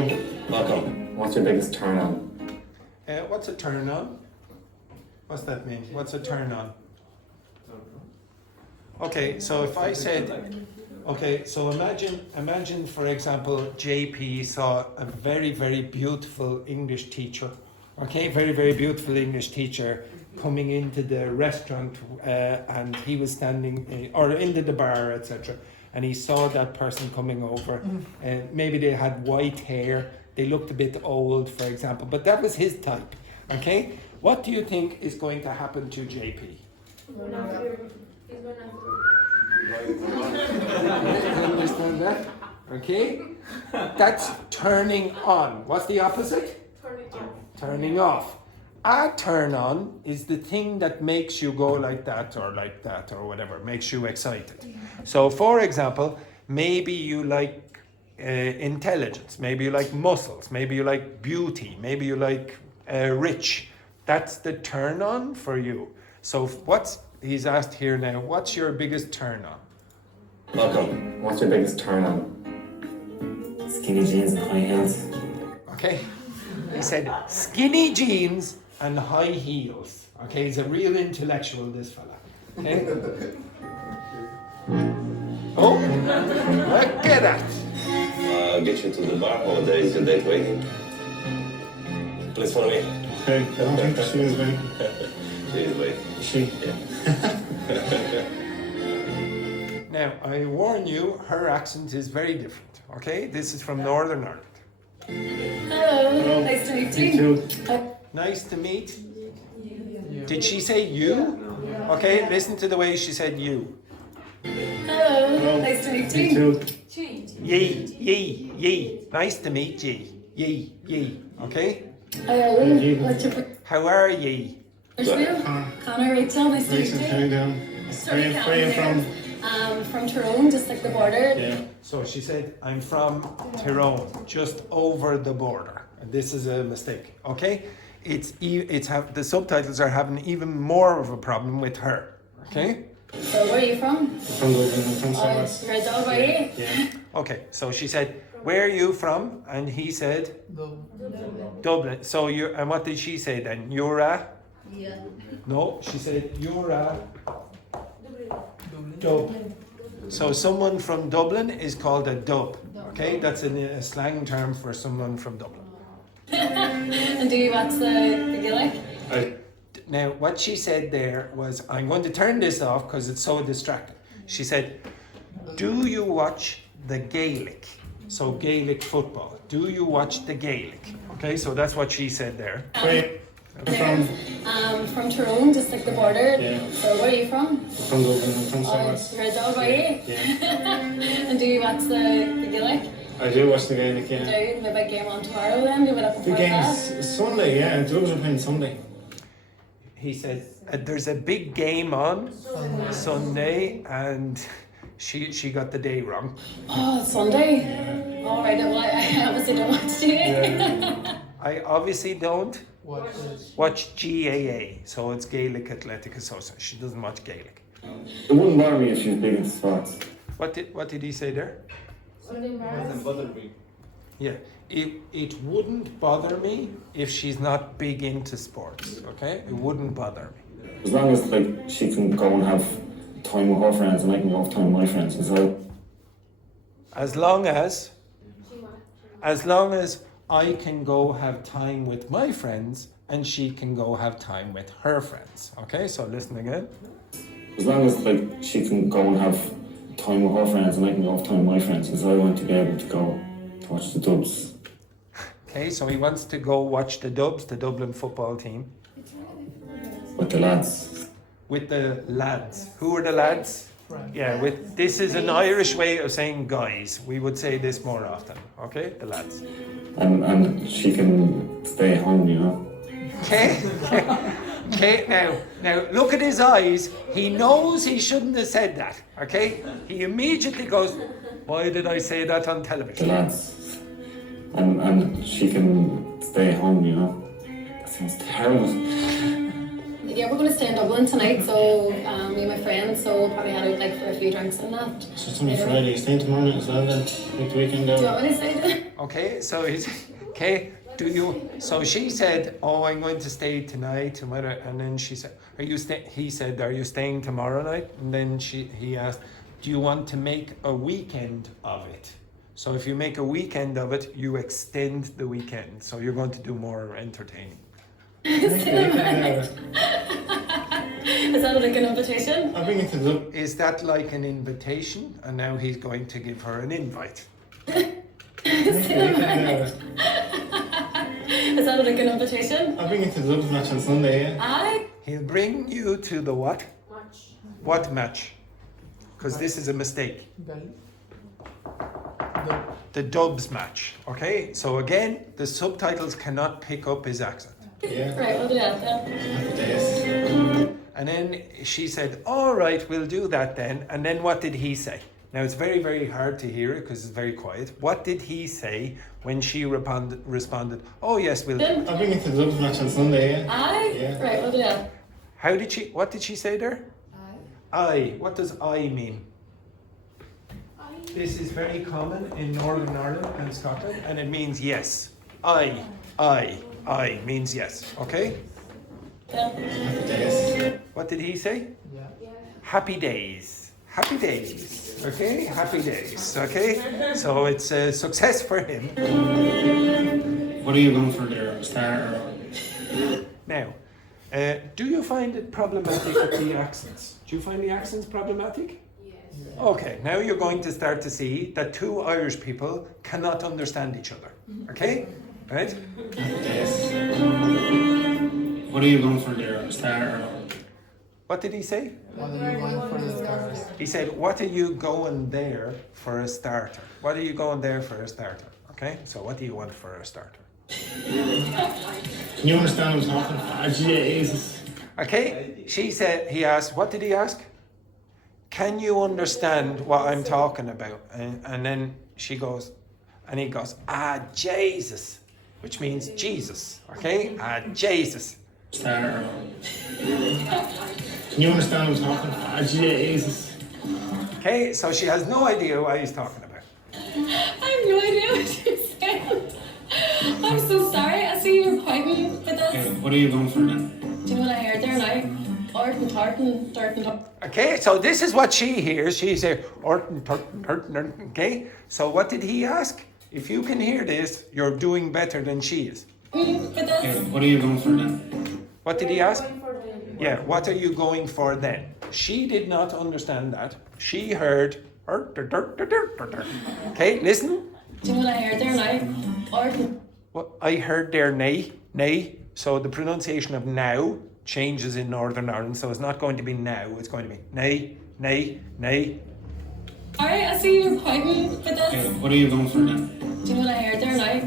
Welcome. What's your biggest turn on? What's a turn on? What's that mean? What's a turn on? Okay, so if I said, okay, so imagine for example, JP saw a very, very beautiful English teacher. Okay, very, very beautiful English teacher coming into the restaurant and he was standing, or into the bar, etc. And he saw that person coming over. Maybe they had white hair, they looked a bit old, for example, but that was his type. Okay, what do you think is going to happen to JP? Understand that? Okay, that's turning on. What's the opposite? Turning off. A turn on is the thing that makes you go like that or whatever, makes you excited. So for example, maybe you like intelligence, maybe you like muscles, maybe you like beauty, maybe you like rich. That's the turn on for you. So he's asked here now, what's your biggest turn on? Welcome. What's your biggest turn on? Skinny jeans and high heels. Okay. He said skinny jeans and high heels. Okay, he's a real intellectual, this fella. Okay. Oh, look at that. I'll get you to the bar. What day is your date waiting? Please follow me. Okay, I don't think she is waiting. She is waiting. She? Yeah. Now, I warn you, her accent is very different. Okay, this is from Northern Ireland. Hello, nice to meet you. Nice to meet. Did she say you? Okay, listen to the way she said you. Hello, nice to meet you. Ye. Nice to meet ye. Ye. Okay? Hello, what's your How are ye? first name? Connor, Rachel, nice to meet you. How you doing? Where are you from? From Tyrone, just like the border. Yeah. So she said, I'm from Tyrone, just over the border. And this is a mistake, okay? The subtitles are having even more of a problem with her, okay? So where are you from? From Dublin. I'm from Somerset. You're a Dogme? Yeah. Okay, so she said, where are you from? And he said, Dublin. So and what did she say then? You're a? Yeah. No, she said, you're a? Dub. So someone from Dublin is called a dub, okay? That's a slang term for someone from Dublin. And do you watch the Gaelic? Now, what she said there was, I'm going to turn this off because it's so distracting. She said, do you watch the Gaelic? So Gaelic football. Do you watch the Gaelic? Okay, so that's what she said there. From Tyrone, just like the border. Yeah. So where are you from? From Dublin. I'm from Somerset. You're a Dogme? Yeah. And do you watch the Gaelic? I do watch the Gaelic, Do yeah. you? The big game on tomorrow then? You would have The game's Sunday, yeah. Dubs are playing Sunday. He said, there's a big game on Sunday, and she got the day wrong. Oh, Sunday? All right, well, I obviously don't watch it. I obviously don't watch GAA, so it's Gaelic Athletic Association. She doesn't watch Gaelic. It wouldn't bother me if she was big into sports. What did he say there? Doesn't bother me. Yeah, it wouldn't bother me if she's not big into sports, okay? It wouldn't bother me. As long as like she can go and have time with her friends and I can go have time with my friends as well. As long as I can go have time with my friends and she can go have time with her friends. Okay, so listen again. As long as like she can go and have time with her friends and I can go have time with my friends, because I want to be able to go to watch the Dubs. Okay, so he wants to go watch the Dubs, the Dublin football team. With the lads. With the lads. Who are the lads? Yeah, this is an Irish way of saying guys. We would say this more often. Okay, the lads. And she can stay home, you know. Okay, now look at his eyes. He knows he shouldn't have said that. Okay, he immediately goes, why did I say that on The television? lads. And she can stay home, you know. That sounds terrible. Yeah, we're going to stay in Dublin tonight, so me and my friends, so we'll probably head out like for a few drinks and that. So it's only Friday, you're staying tomorrow night as well then? Make the weekend Do you out. want me to say that? Okay, so so she said, oh, I'm going to stay tonight, and then she said, he said, are you staying tomorrow night? And then he asked, do you want to make a weekend of it? So if you make a weekend of it, you extend the weekend, so you're going to do more entertaining. Is that like an invitation? I'll bring it to the... Is that like an invitation? And now he's going to give her an invite. Is that like an invitation? I'll bring it to the Dubs match on Sunday, yeah? He'll bring you to the what? Match. What match? Because this is a mistake. The Dubs match. Okay? So again, the subtitles cannot pick up his accent. Yeah. Right, we'll do that then. And then she said, all right, we'll do that then. And then what did he say? Now it's very, very hard to hear it because it's very quiet. What did he say when she responded, oh yes, we'll do it? I'll bring it to the Dubs match on Sunday, yeah? Aye? Yeah. Right, we'll do that. What did she say there? I. What does I mean? This is very common in Northern Ireland and Scotland, and it means yes. I means yes, okay? Yeah. What did he say? Yeah. Happy days. Happy days, okay? Happy days, okay? So it's a success for him. What are you going for there? Starter? Now, do you find it problematic with the accents? Do you find the accents problematic? Yes. Okay, now you're going to start to see that two Irish people cannot understand each other, okay? Right? Yes. What are you going for there? Starter? What did he say? What are you going for the stars? He said, what are you going there for a starter? What are you going there for a starter? Okay, so what do you want for a starter? Can you understand what I'm talking about? Jesus. Okay, he asked, what did he ask? Can you understand what I'm talking about? And then she goes, and he goes, Jesus, which means Jesus, okay? Jesus. Starter. Can you understand what I'm talking about? Jesus. Okay, so she has no idea what he's talking about. I have no idea what you're saying. I'm so sorry. I see you were pointing with this. Okay, what are you going for then? Do you know what I heard there now? Orton, tartan, tartan. Okay, so this is what she hears. She says, Orton, tartan, tartan, okay? So what did he ask? If you can hear this, you're doing better than she is. With this. Okay, what are you going for then? What did he ask? Yeah, what are you going for then? She did not understand that. She heard, okay, listen. Do you know what I heard there now? Orton. What I heard there, nay. So the pronunciation of now changes in Northern Ireland. So it's not going to be now. It's going to be nay. Alright, I see you were pointing with this. Okay, what are you going for then? Do you know what I heard there now?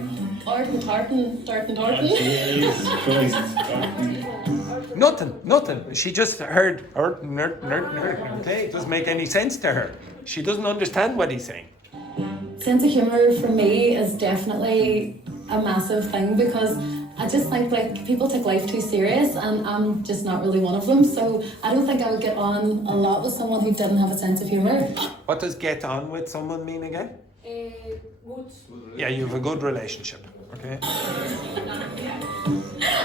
Orton, tartan, tartan. Jesus Christ. Nothing. She just heard, okay? It doesn't make any sense to her. She doesn't understand what he's saying. Sense of humour for me is definitely a massive thing because I just think like people take life too serious and I'm just not really one of them. So I don't think I would get on a lot with someone who didn't have a sense of humour. What does get on with someone mean again? Good. Yeah, you have a good relationship, okay?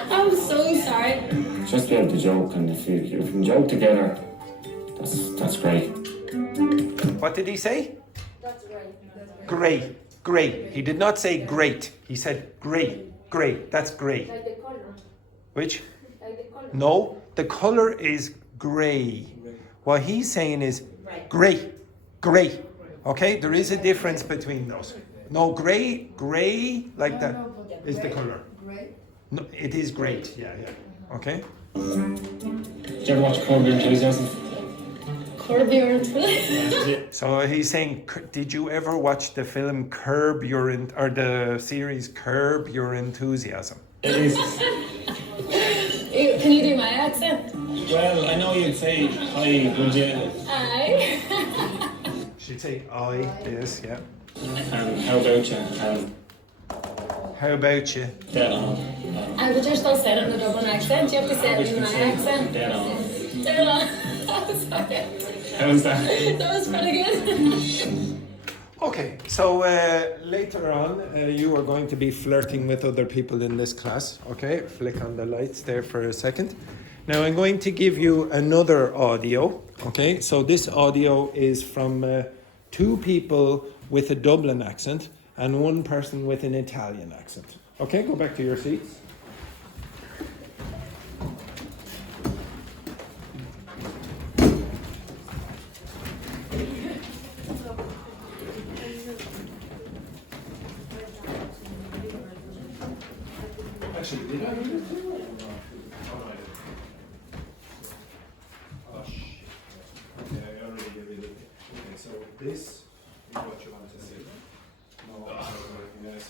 I'm so sorry. Just be able to joke, and if you can joke together, that's great. What did he say? That's great. Great. He did not say great. He said great. That's great. Like the color. Which? Like the color. No, the color is grey. What he's saying is grey. Okay, there is a difference between those. No, grey like that is the color. Gray? No, it is great. Yeah. Okay. Did you ever watch Curb Your Enthusiasm? Curb Your Enthusiasm. So he's saying, did you ever watch the film or the series Curb Your Enthusiasm? It is. Can you do my accent? Well, I know you'd say hi, would you? Aye. She'd say, yes, yeah. How about you? How about you? Dead on. But you're still saying it in a Dublin accent. You have to say it in my accent. Dead on. Dead on. Sorry. How was that? That was pretty good. Okay, so later on, you are going to be flirting with other people in this class. Okay, flick on the lights there for a second. Now I'm going to give you another audio. Okay, so this audio is from two people with a Dublin accent and one person with an Italian accent. Okay, go back to your seats. Actually, did I read it to you? Oh, shit. Okay, I already gave it. Okay, so this is what you want to see. No, yes.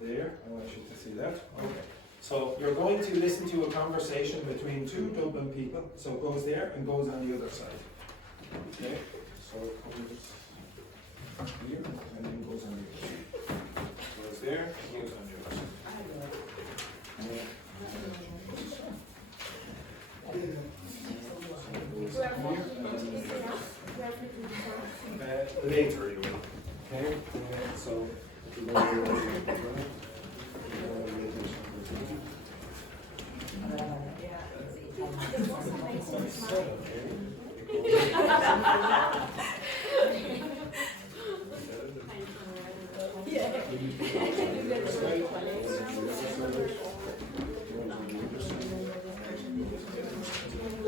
There, I want you to see that. Okay. So you're going to listen to a conversation between two Dublin people. So it goes there and goes on the other side. Okay, so it comes here, and then goes on yours. Goes there, goes on yours. Later you will. Okay? So if you want to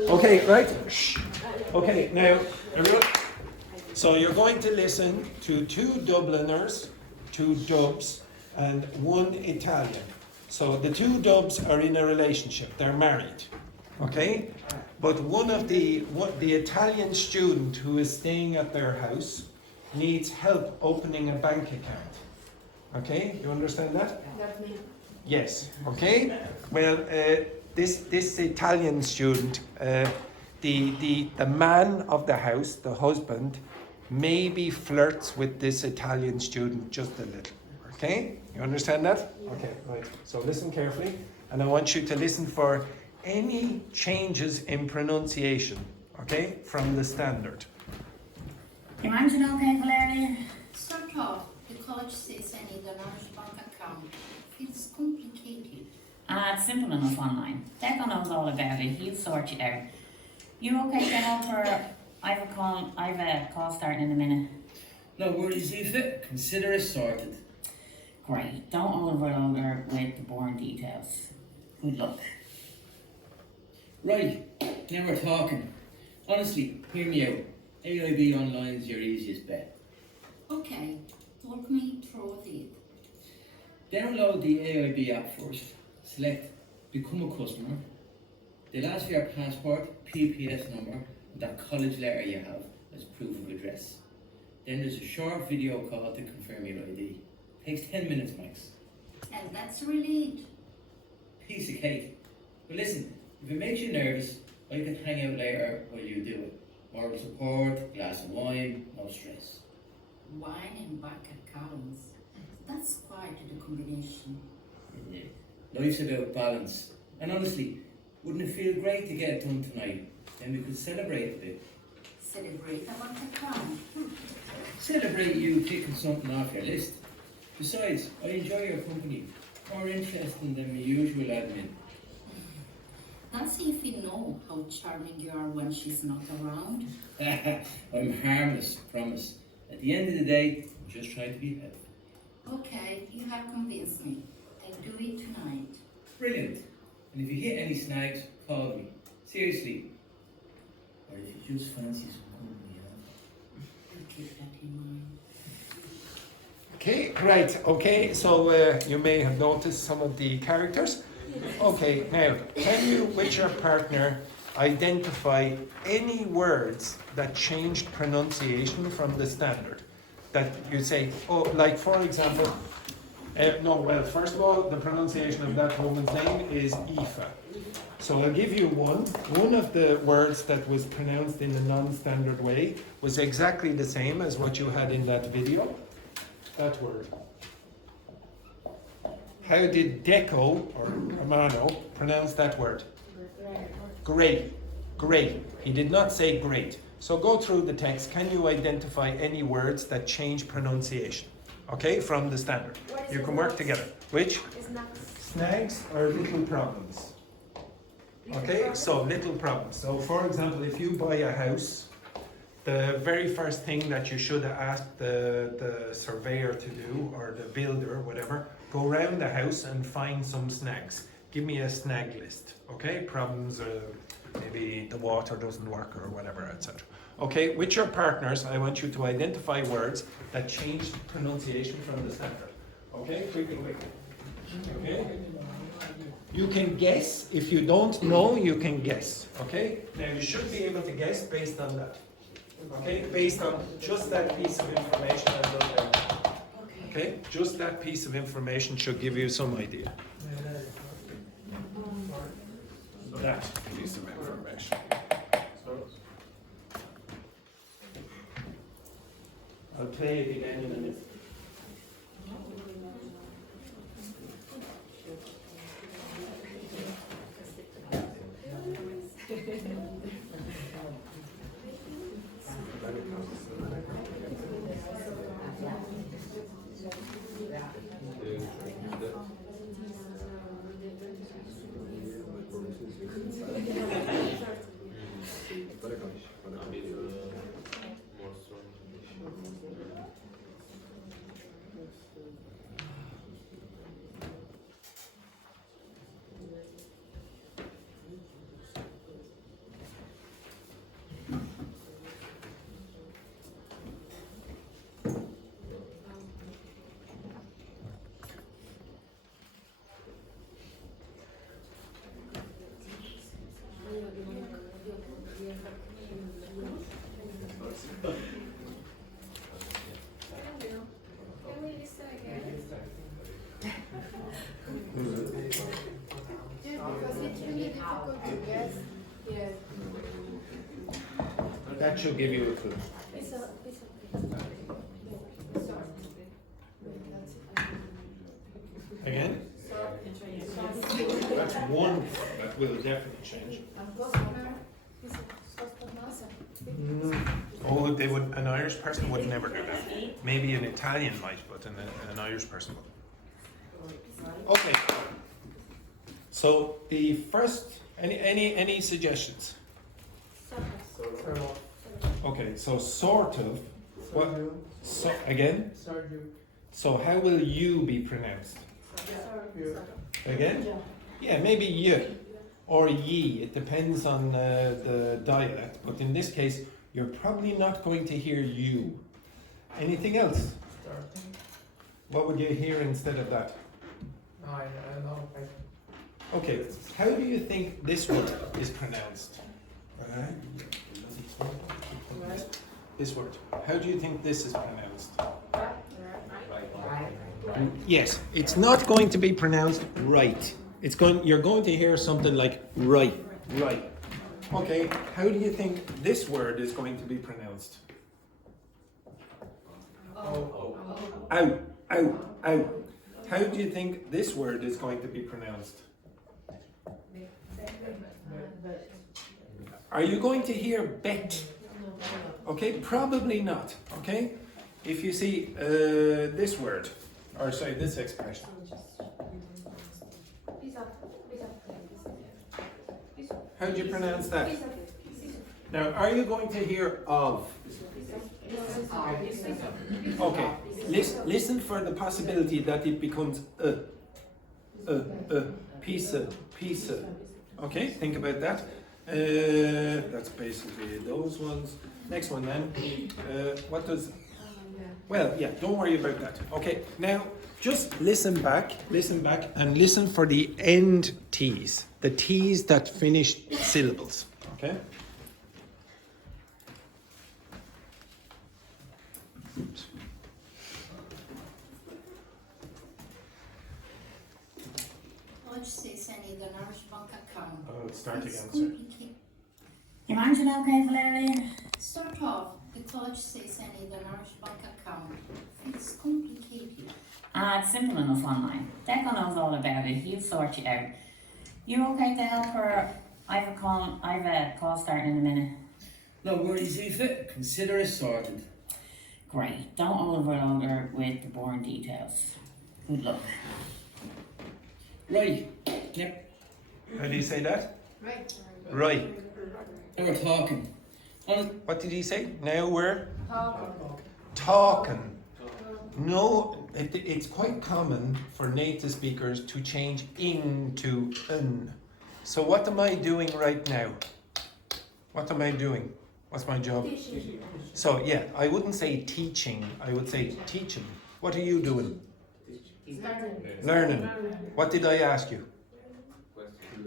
okay, right? Shh. Okay, now, everyone. So you're going to listen to 2 Dubliners, 2 Dubs, and 1 Italian. So the 2 Dubs are in a relationship, they're married, okay? But one of the Italian student who is staying at their house needs help opening a bank account. Okay, you understand that? That's me. Yes, okay? Well, this Italian student, the man of the house, the husband, maybe flirts with this Italian student just a little. Okay? You understand that? Okay, right. So listen carefully, and I want you to listen for any changes in pronunciation, okay, from the standard. Imagine okay, Valeria. Sort of. The college says I need an Irish bank account. Feels complicated. It's simple enough online. Deco knows all about it. He'll sort you out. You okay to help her? I've a call starting in a minute. No worries, Aoife. Consider it sorted. Great. Don't overload her with the boring details. Good luck. Right, now we're talking. Honestly, hear me out. AIB online is your easiest bet. Okay, talk me through it. Download the AIB app first. Select Become a Customer. They'll ask for your passport, PPS number, and that college letter you have as proof of address. Then there's a short video call to confirm your ID. Takes 10 minutes max. And that's really it. Piece of cake. But listen, if it makes you nervous, I can hang out later while you do it. Moral support, glass of wine, no stress. Wine and bank accounts. That's quite a combination. Life's about balance. And honestly, wouldn't it feel great to get it done tonight? Then we could celebrate a bit. Celebrate a bank account. Celebrate you picking something off your list. Besides, I enjoy your company. More interesting than my usual admin. Let's see if we know how charming you are when she's not around. I'm harmless, promise. At the end of the day, I'm just trying to be helpful. Okay, you have convinced me. I'll do it tonight. Brilliant. And if you hit any snags, call me. Seriously. Or if you just fancy some company, I'll keep that in mind. Okay, right, okay, so you may have noticed some of the characters. Okay, now, can you, with your partner, identify any words that changed pronunciation from the standard? That you say, oh, like for example, no, well, first of all, the pronunciation of that woman's name is Aoife. So I'll give you one. One of the words that was pronounced in a non-standard way was exactly the same as what you had in that video. That word. How did Deco, or Romano, pronounce that word? Great. Great. He did not say great. So go through the text. Can you identify any words that change pronunciation? Okay, from the standard. You can work together. Which? Snags or little problems. Okay, so little problems. So for example, if you buy a house, the very first thing that you should have asked the surveyor to do, or the builder, whatever, go around the house and find some snags. Give me a snag list, okay? Problems, maybe the water doesn't work or whatever, etc. Okay, with your partners, I want you to identify words that change pronunciation from the standard. Okay, quickly. Okay? You can guess. If you don't know, you can guess. Okay? Now you should be able to guess based on that. Okay? Based on just that piece of information I wrote down. Okay? Just that piece of information should give you some idea. That piece of information. I'll play it again in a minute. That should give you a clue. Again? That's one that will definitely change. Oh, they would. An Irish person would never do that. Maybe an Italian might, but an Irish person would. Okay. So the first, any suggestions? Okay, so sort of. What? So, again? So how will you be pronounced? Again? Yeah, maybe you or ye. It depends on the dialect. But in this case, you're probably not going to hear you. Anything else? What would you hear instead of that? I don't know. Okay, how do you think this word is pronounced? This word. How do you think this is pronounced? Yes, it's not going to be pronounced right. You're going to hear something like right. Okay, how do you think this word is going to be pronounced? Out. How do you think this word is going to be pronounced? Are you going to hear bet? Okay, probably not. Okay, if you see this word, or sorry, this expression. How do you pronounce that? Now, are you going to hear of? Okay, listen for the possibility that it becomes pizza. Okay, think about that. That's basically those ones. Next one then. What does? Well, yeah, don't worry about that. Okay, now just listen back and listen for the end T's. The T's that finish syllables. Okay? Oops. Oh, it's starting again. Imagine okay, Valeria. Sort of. The college says I need an Irish bank account. It's complicated. It's simple enough online. Declan knows all about it. He'll sort you out. You okay to help her? I've a call starting in a minute. No worries, Aoife. Consider it sorted. Great. Don't overload her with the boring details. Good luck. Right. Yep. How do you say that? Right. Now we're talking. What did he say? Now we're talking. No, it's quite common for native speakers to change ing to n. So what am I doing right now? What am I doing? What's my job? So yeah, I wouldn't say teaching, I would say teaching. What are you doing? Learning. What did I ask you?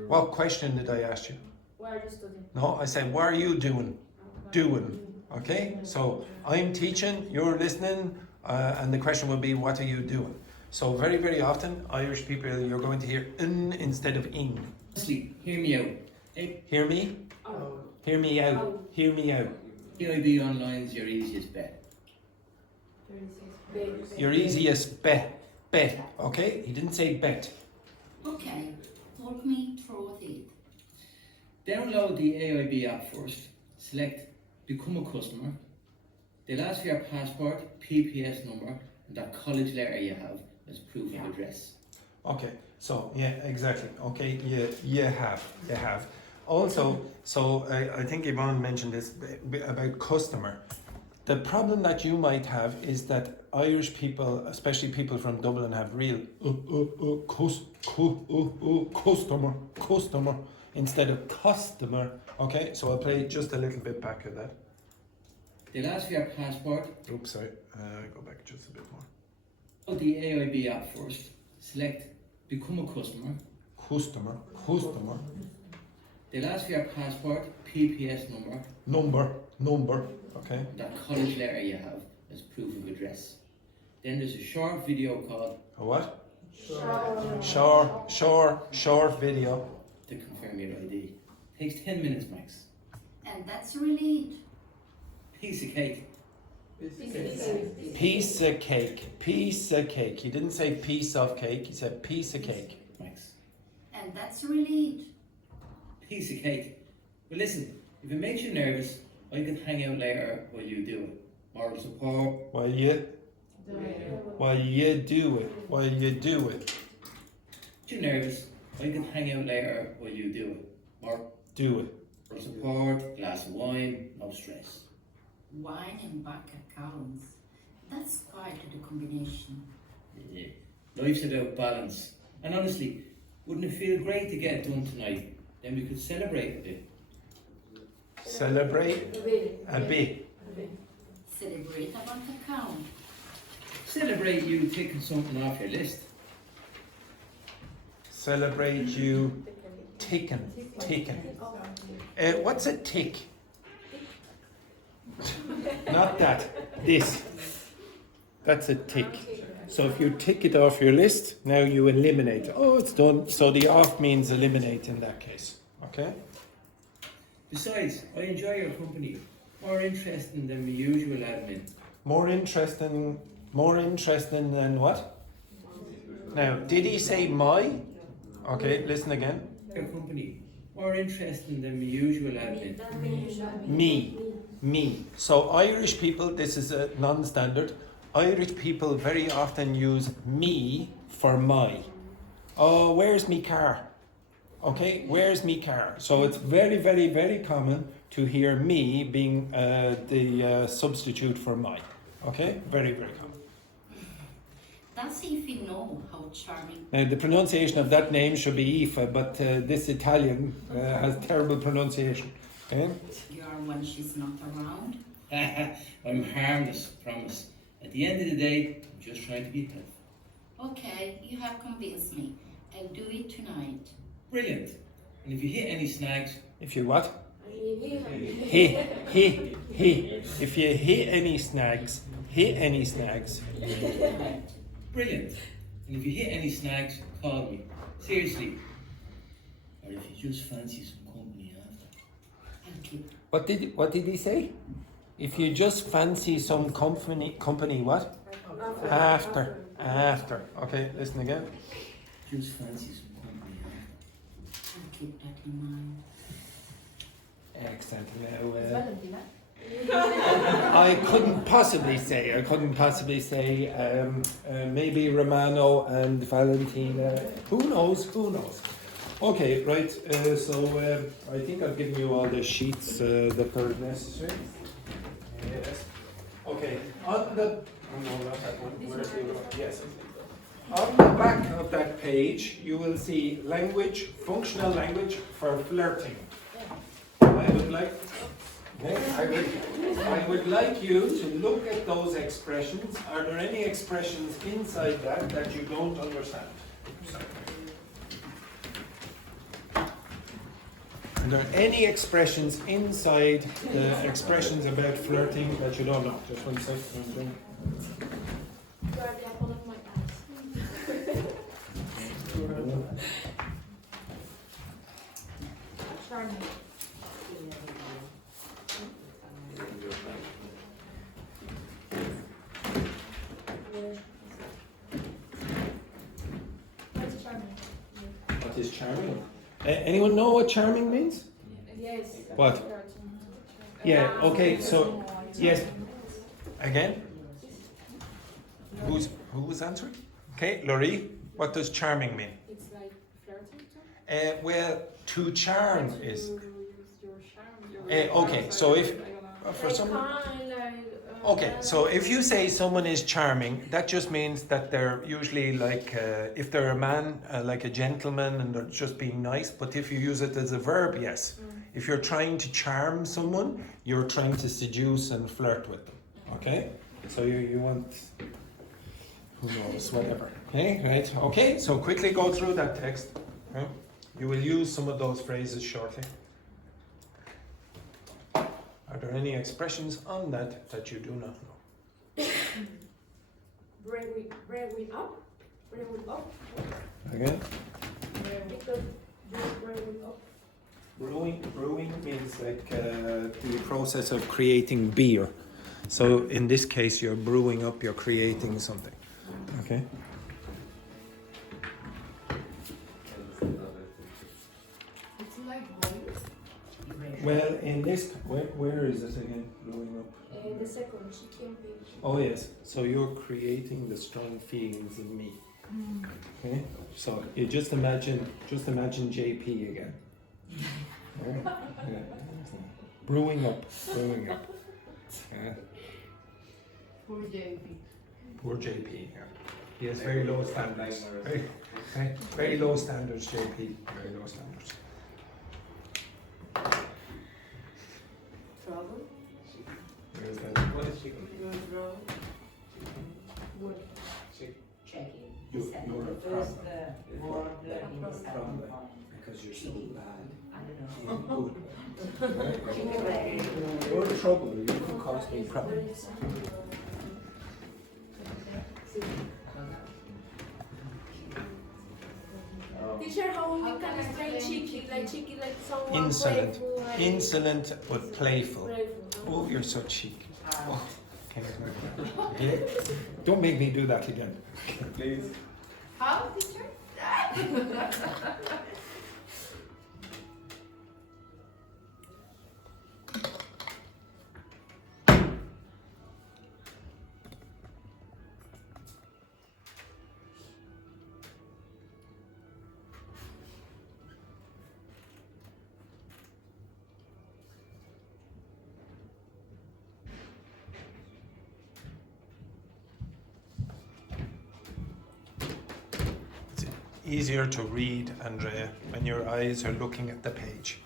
What question did I ask you? Why are you studying? No, I said, what are you doing? Doing. Okay? So I'm teaching, you're listening, and the question will be, what are you doing? So very, very often, Irish people, you're going to hear n instead of ing. Honestly, hear me out. Hear me? Hear me out. Hear me out. AIB online is your easiest bet. Your easiest bet. Okay? He didn't say bet. Okay, walk me through it. Download the AIB app first. Select Become a Customer. They'll ask for your passport, PPS number, and that college letter you have as proof of address. Okay, so yeah, exactly. Okay, you have. Also, so I think Yvonne mentioned this about customer. The problem that you might have is that Irish people, especially people from Dublin, have real customer instead of customer. Okay, so I'll play just a little bit back of that. They'll ask for your passport. Oops, sorry. Go back just a bit more. Download the AIB app first. Select Become a Customer. Customer. They'll ask for your passport, PPS number. Number. Okay. That college letter you have as proof of address. Then there's a short video called. A what? Short video. To confirm your ID. Takes 10 minutes max. And that's really Piece of cake. Piece of cake. He didn't say piece of cake, he said piece of cake. Max. And that's really Piece of cake. Well listen, if it makes you nervous, I can hang out later while you do it. Moral support. While you do it. If you're nervous, I can hang out later while you do it. Moral support, glass of wine, no stress. wine and bank accounts. That's quite a combination. Yeah. Life's about balance. And honestly, wouldn't it feel great to get it done tonight? Then we could celebrate a bit. Celebrate a bit. Celebrate a bank account. Celebrate you taking something off your list. Celebrate you taken. What's a tick? Not that. This. That's a tick. So if you tick it off your list, now you eliminate. Oh, it's done. So the off means eliminate in that case. Okay? Besides, I enjoy your company. More interesting than the usual admin. More interesting than what? Now, did he say my? Okay, listen again. Your company. More interesting than the usual admin. Me. So Irish people, this is a non-standard. Irish people very often use me for my. Oh, where's me car? Okay, where's me car? So it's very, very, very common to hear me being the substitute for my. Okay, very, very common. That's if you know how charming. Now the pronunciation of that name should be Aoife, but this Italian has terrible pronunciation. Okay? You are when she's not around. I'm harmless, promise. At the end of the day, I'm just trying to be helpful. Okay, you have convinced me. I'll do it tonight. Brilliant. And if you hit any snags... If you what? If you hit any snags, Brilliant. And if you hit any snags, call me. Seriously. Or if you just fancy some company after. Thank you. What did he say? If you just fancy some company what? After. Okay, listen again. Just fancy some company after. I'll keep that in mind. Excellent. I couldn't possibly say. Maybe Romano and Valentina. Who knows? Okay, right. So I think I've given you all the sheets that are necessary. Yes. Okay. On the not that one. Where's the other one? Yes. On the back of that page, you will see language, functional language for flirting. I would like you to look at those expressions. Are there any expressions inside that you don't understand? Are there any expressions inside the expressions about flirting that you don't know? Just 1 second. You are the apple of my eye. Charming. Charming. Anyone know what charming means? Yes. What? Yeah, okay, so, yes. Again? Who was answering? Okay, Laurie, what does charming mean? It's like flirting too? Well, to charm is... To use your charm. Okay, so if... for someone... Okay, so if you say someone is charming, that just means that they're usually like, if they're a man, like a gentleman, and they're just being nice. But if you use it as a verb, yes. If you're trying to charm someone, you're trying to seduce and flirt with them. Okay? So you want, who knows, whatever. Okay, right? Okay, so quickly go through that text. Okay? You will use some of those phrases shortly. Are there any expressions on that you do not know? Bring up. Again? Because bring up. Brewing means like the process of creating beer. So in this case, you're brewing up, you're creating something. Okay? It's like boys. Well, in this, where is it again? Brewing up. The second chicken page. Oh yes. So you're creating the strong feelings in me. Okay? So you just imagine JP again. Right? Yeah. Brewing up. Yeah. Poor JP. Poor JP. Yeah. He has very low standards. Very low standards, JP. Very low standards. Trouble? Where's that? What is chicken? What? Checking. You're a First problem. word in the second Problem. one. Because you're so bad. I don't know. Good. You're in trouble. You can cause me problems. Teacher, how we can explain cheeky like someone Insolent. playful, like Insolent but playful. playful. Oh, you're so cheeky. Oh, can I don't make me do that again. Please. How, teacher? Easier to read, Andrea, when your eyes are looking at the page.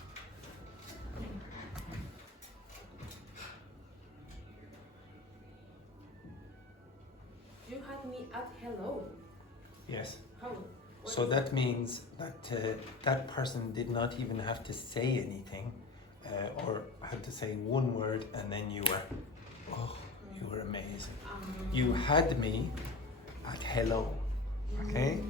You had me at hello. Yes. How? So that means that that person did not even have to say anything, or had to say one word, and then you were amazing. You had me at hello. Okay.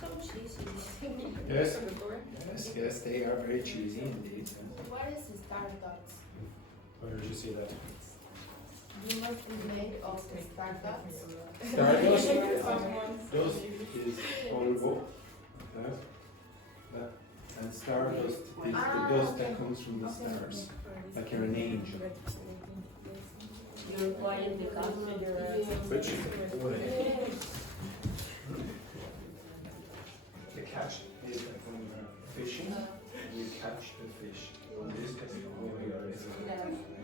So cheesy. Yes, they are very cheesy indeed. What is the Stardust? Where did you see that? You must be made of Stardust. Stardust. Dust is polvo. And stardust is the dust that comes from the stars. Like you're an angel. You're quiet because Which? The catch is that when you're fishing, you catch the fish. In this case,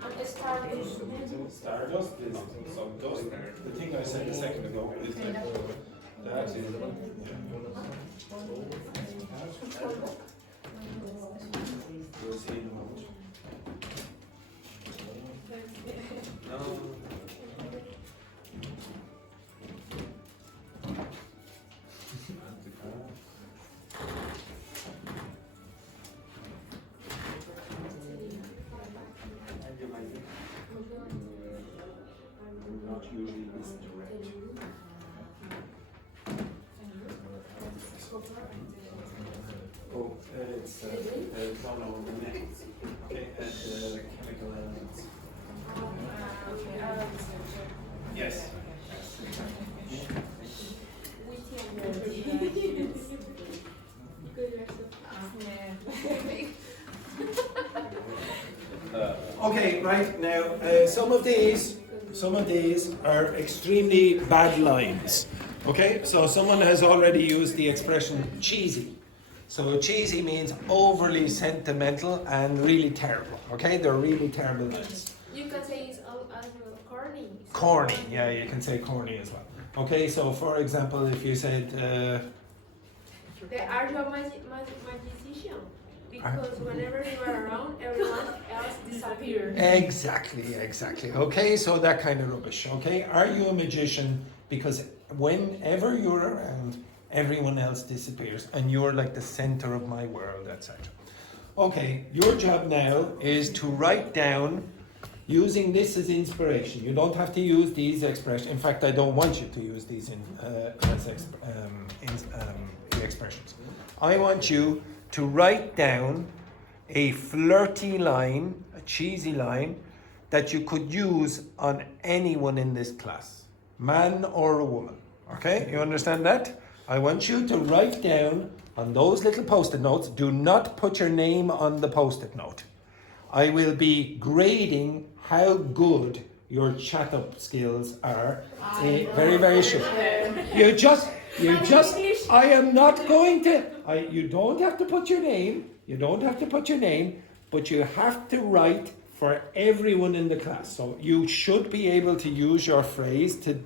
And Stardust. Stardust is some dust. The thing I said a second ago is that that is we'll see in a moment. No. Not usually this direct. Oh, it's no, the next. Okay, and the chemical elements. right now, some of these are extremely bad lines. Okay, so someone has already used the expression cheesy. So cheesy means overly sentimental and really terrible. Okay, they're really terrible lines. You can say it's also corny. Corny, yeah, you can say corny as well. Okay, so for example, if you said, They are your magician. Because whenever you are around, everyone else disappears. exactly. Okay, so that kind of rubbish. Okay, are you a magician? Because whenever you're around, everyone else disappears, and you're like the center of my world, etc. Okay, your job now is to write down, using this as inspiration. You don't have to use these expressions. In fact, I don't want you to use these expressions. I want you to write down a flirty line, a cheesy line, that you could use on anyone in this class, man or a woman. Okay, you understand that? I want you to write down on those little post-it notes. Do not put your name on the post-it note. I will be grading how good your chat-up skills are. Very short. I am not going to. You don't have to put your name. But you have to write for everyone in the class. So you should be able to use your phrase to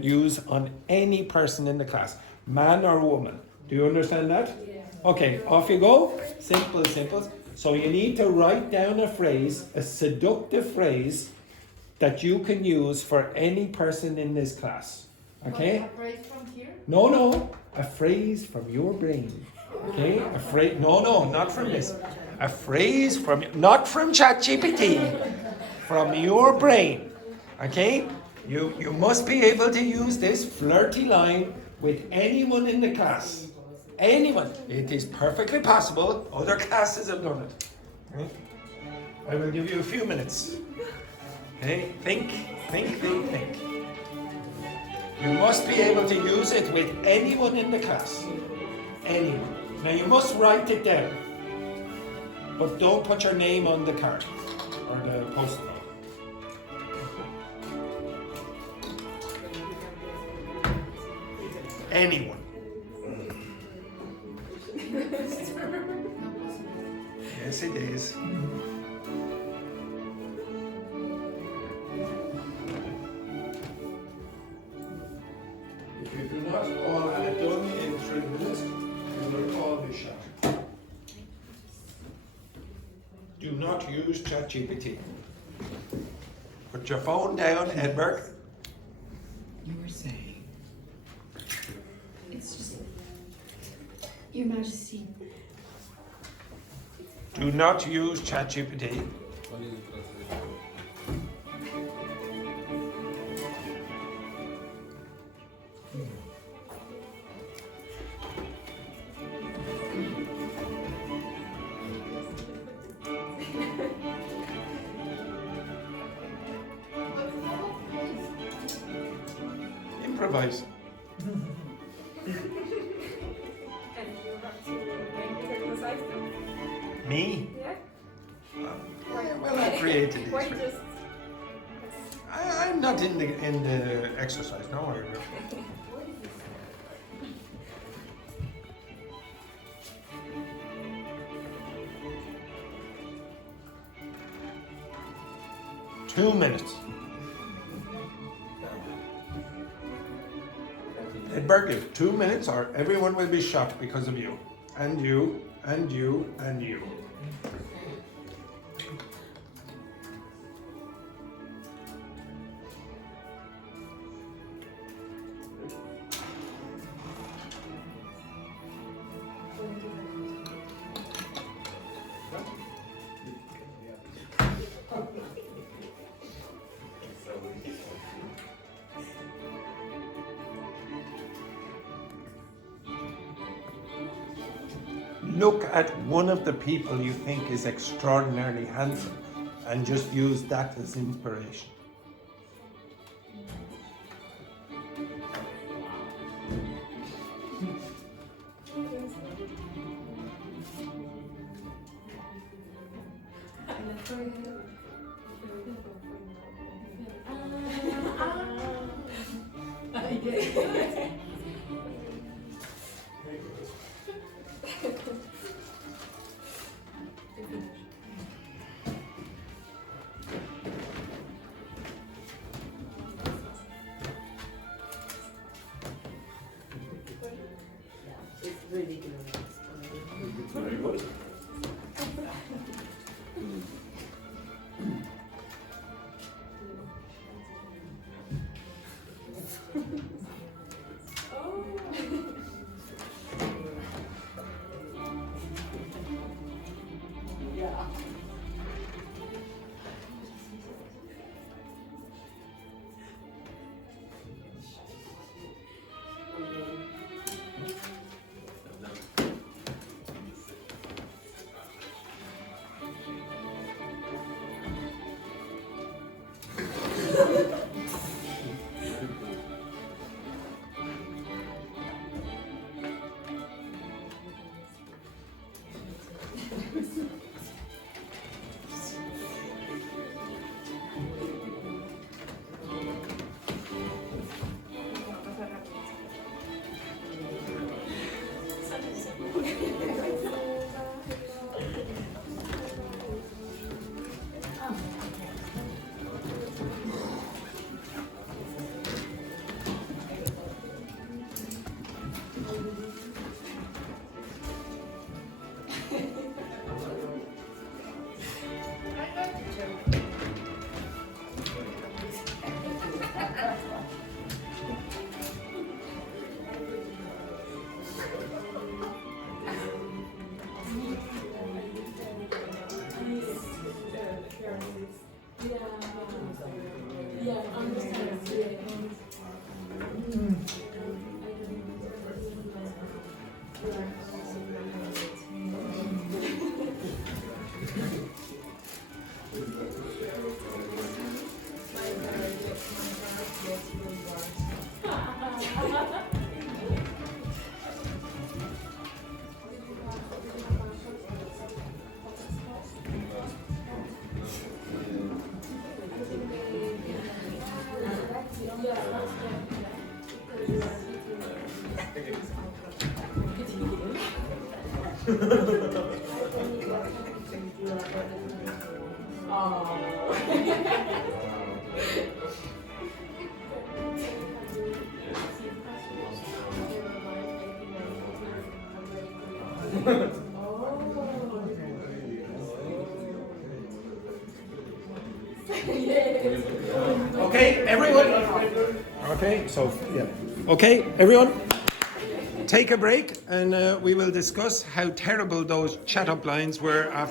use on any person in the class, man or woman. Do you understand that? Yeah. Okay, off you go. Simple. So you need to write down a phrase, a seductive phrase that you can use for any person in this class. Okay? A phrase from here? No, a phrase from your brain. Okay? A phrase. No, not from this. A phrase from, not from ChatGPT, from your brain. Okay? You must be able to use this flirty line with anyone in the class. Anyone. It is perfectly possible. Other classes have done it. Okay? I will give you a few minutes. Okay? Think. You must be able to use it with anyone in the class. Anyone. Now you must write it down. But don't put your name on the card or the post-it note. Anyone. Yes, it is. If you do not all have it done in 3 minutes, you will call the shot. Do not use ChatGPT. Put your phone down, Edberg. You were saying. It's just. Your Majesty. Do not use ChatGPT. Improvise. And you have to make it exercise them. Me? Yeah. Well, I created these. Why just? I'm not in the exercise. No, I will. Two minutes. Edberg, 2 minutes or everyone will be shot because of you. And you, and you, and you. Look at one of the people you think is extraordinarily handsome and just use that as inspiration. It's really good. Very good. Okay, everyone. Okay, so yeah. Okay, everyone. Take a break, and we will discuss how terrible those chat-up lines were after.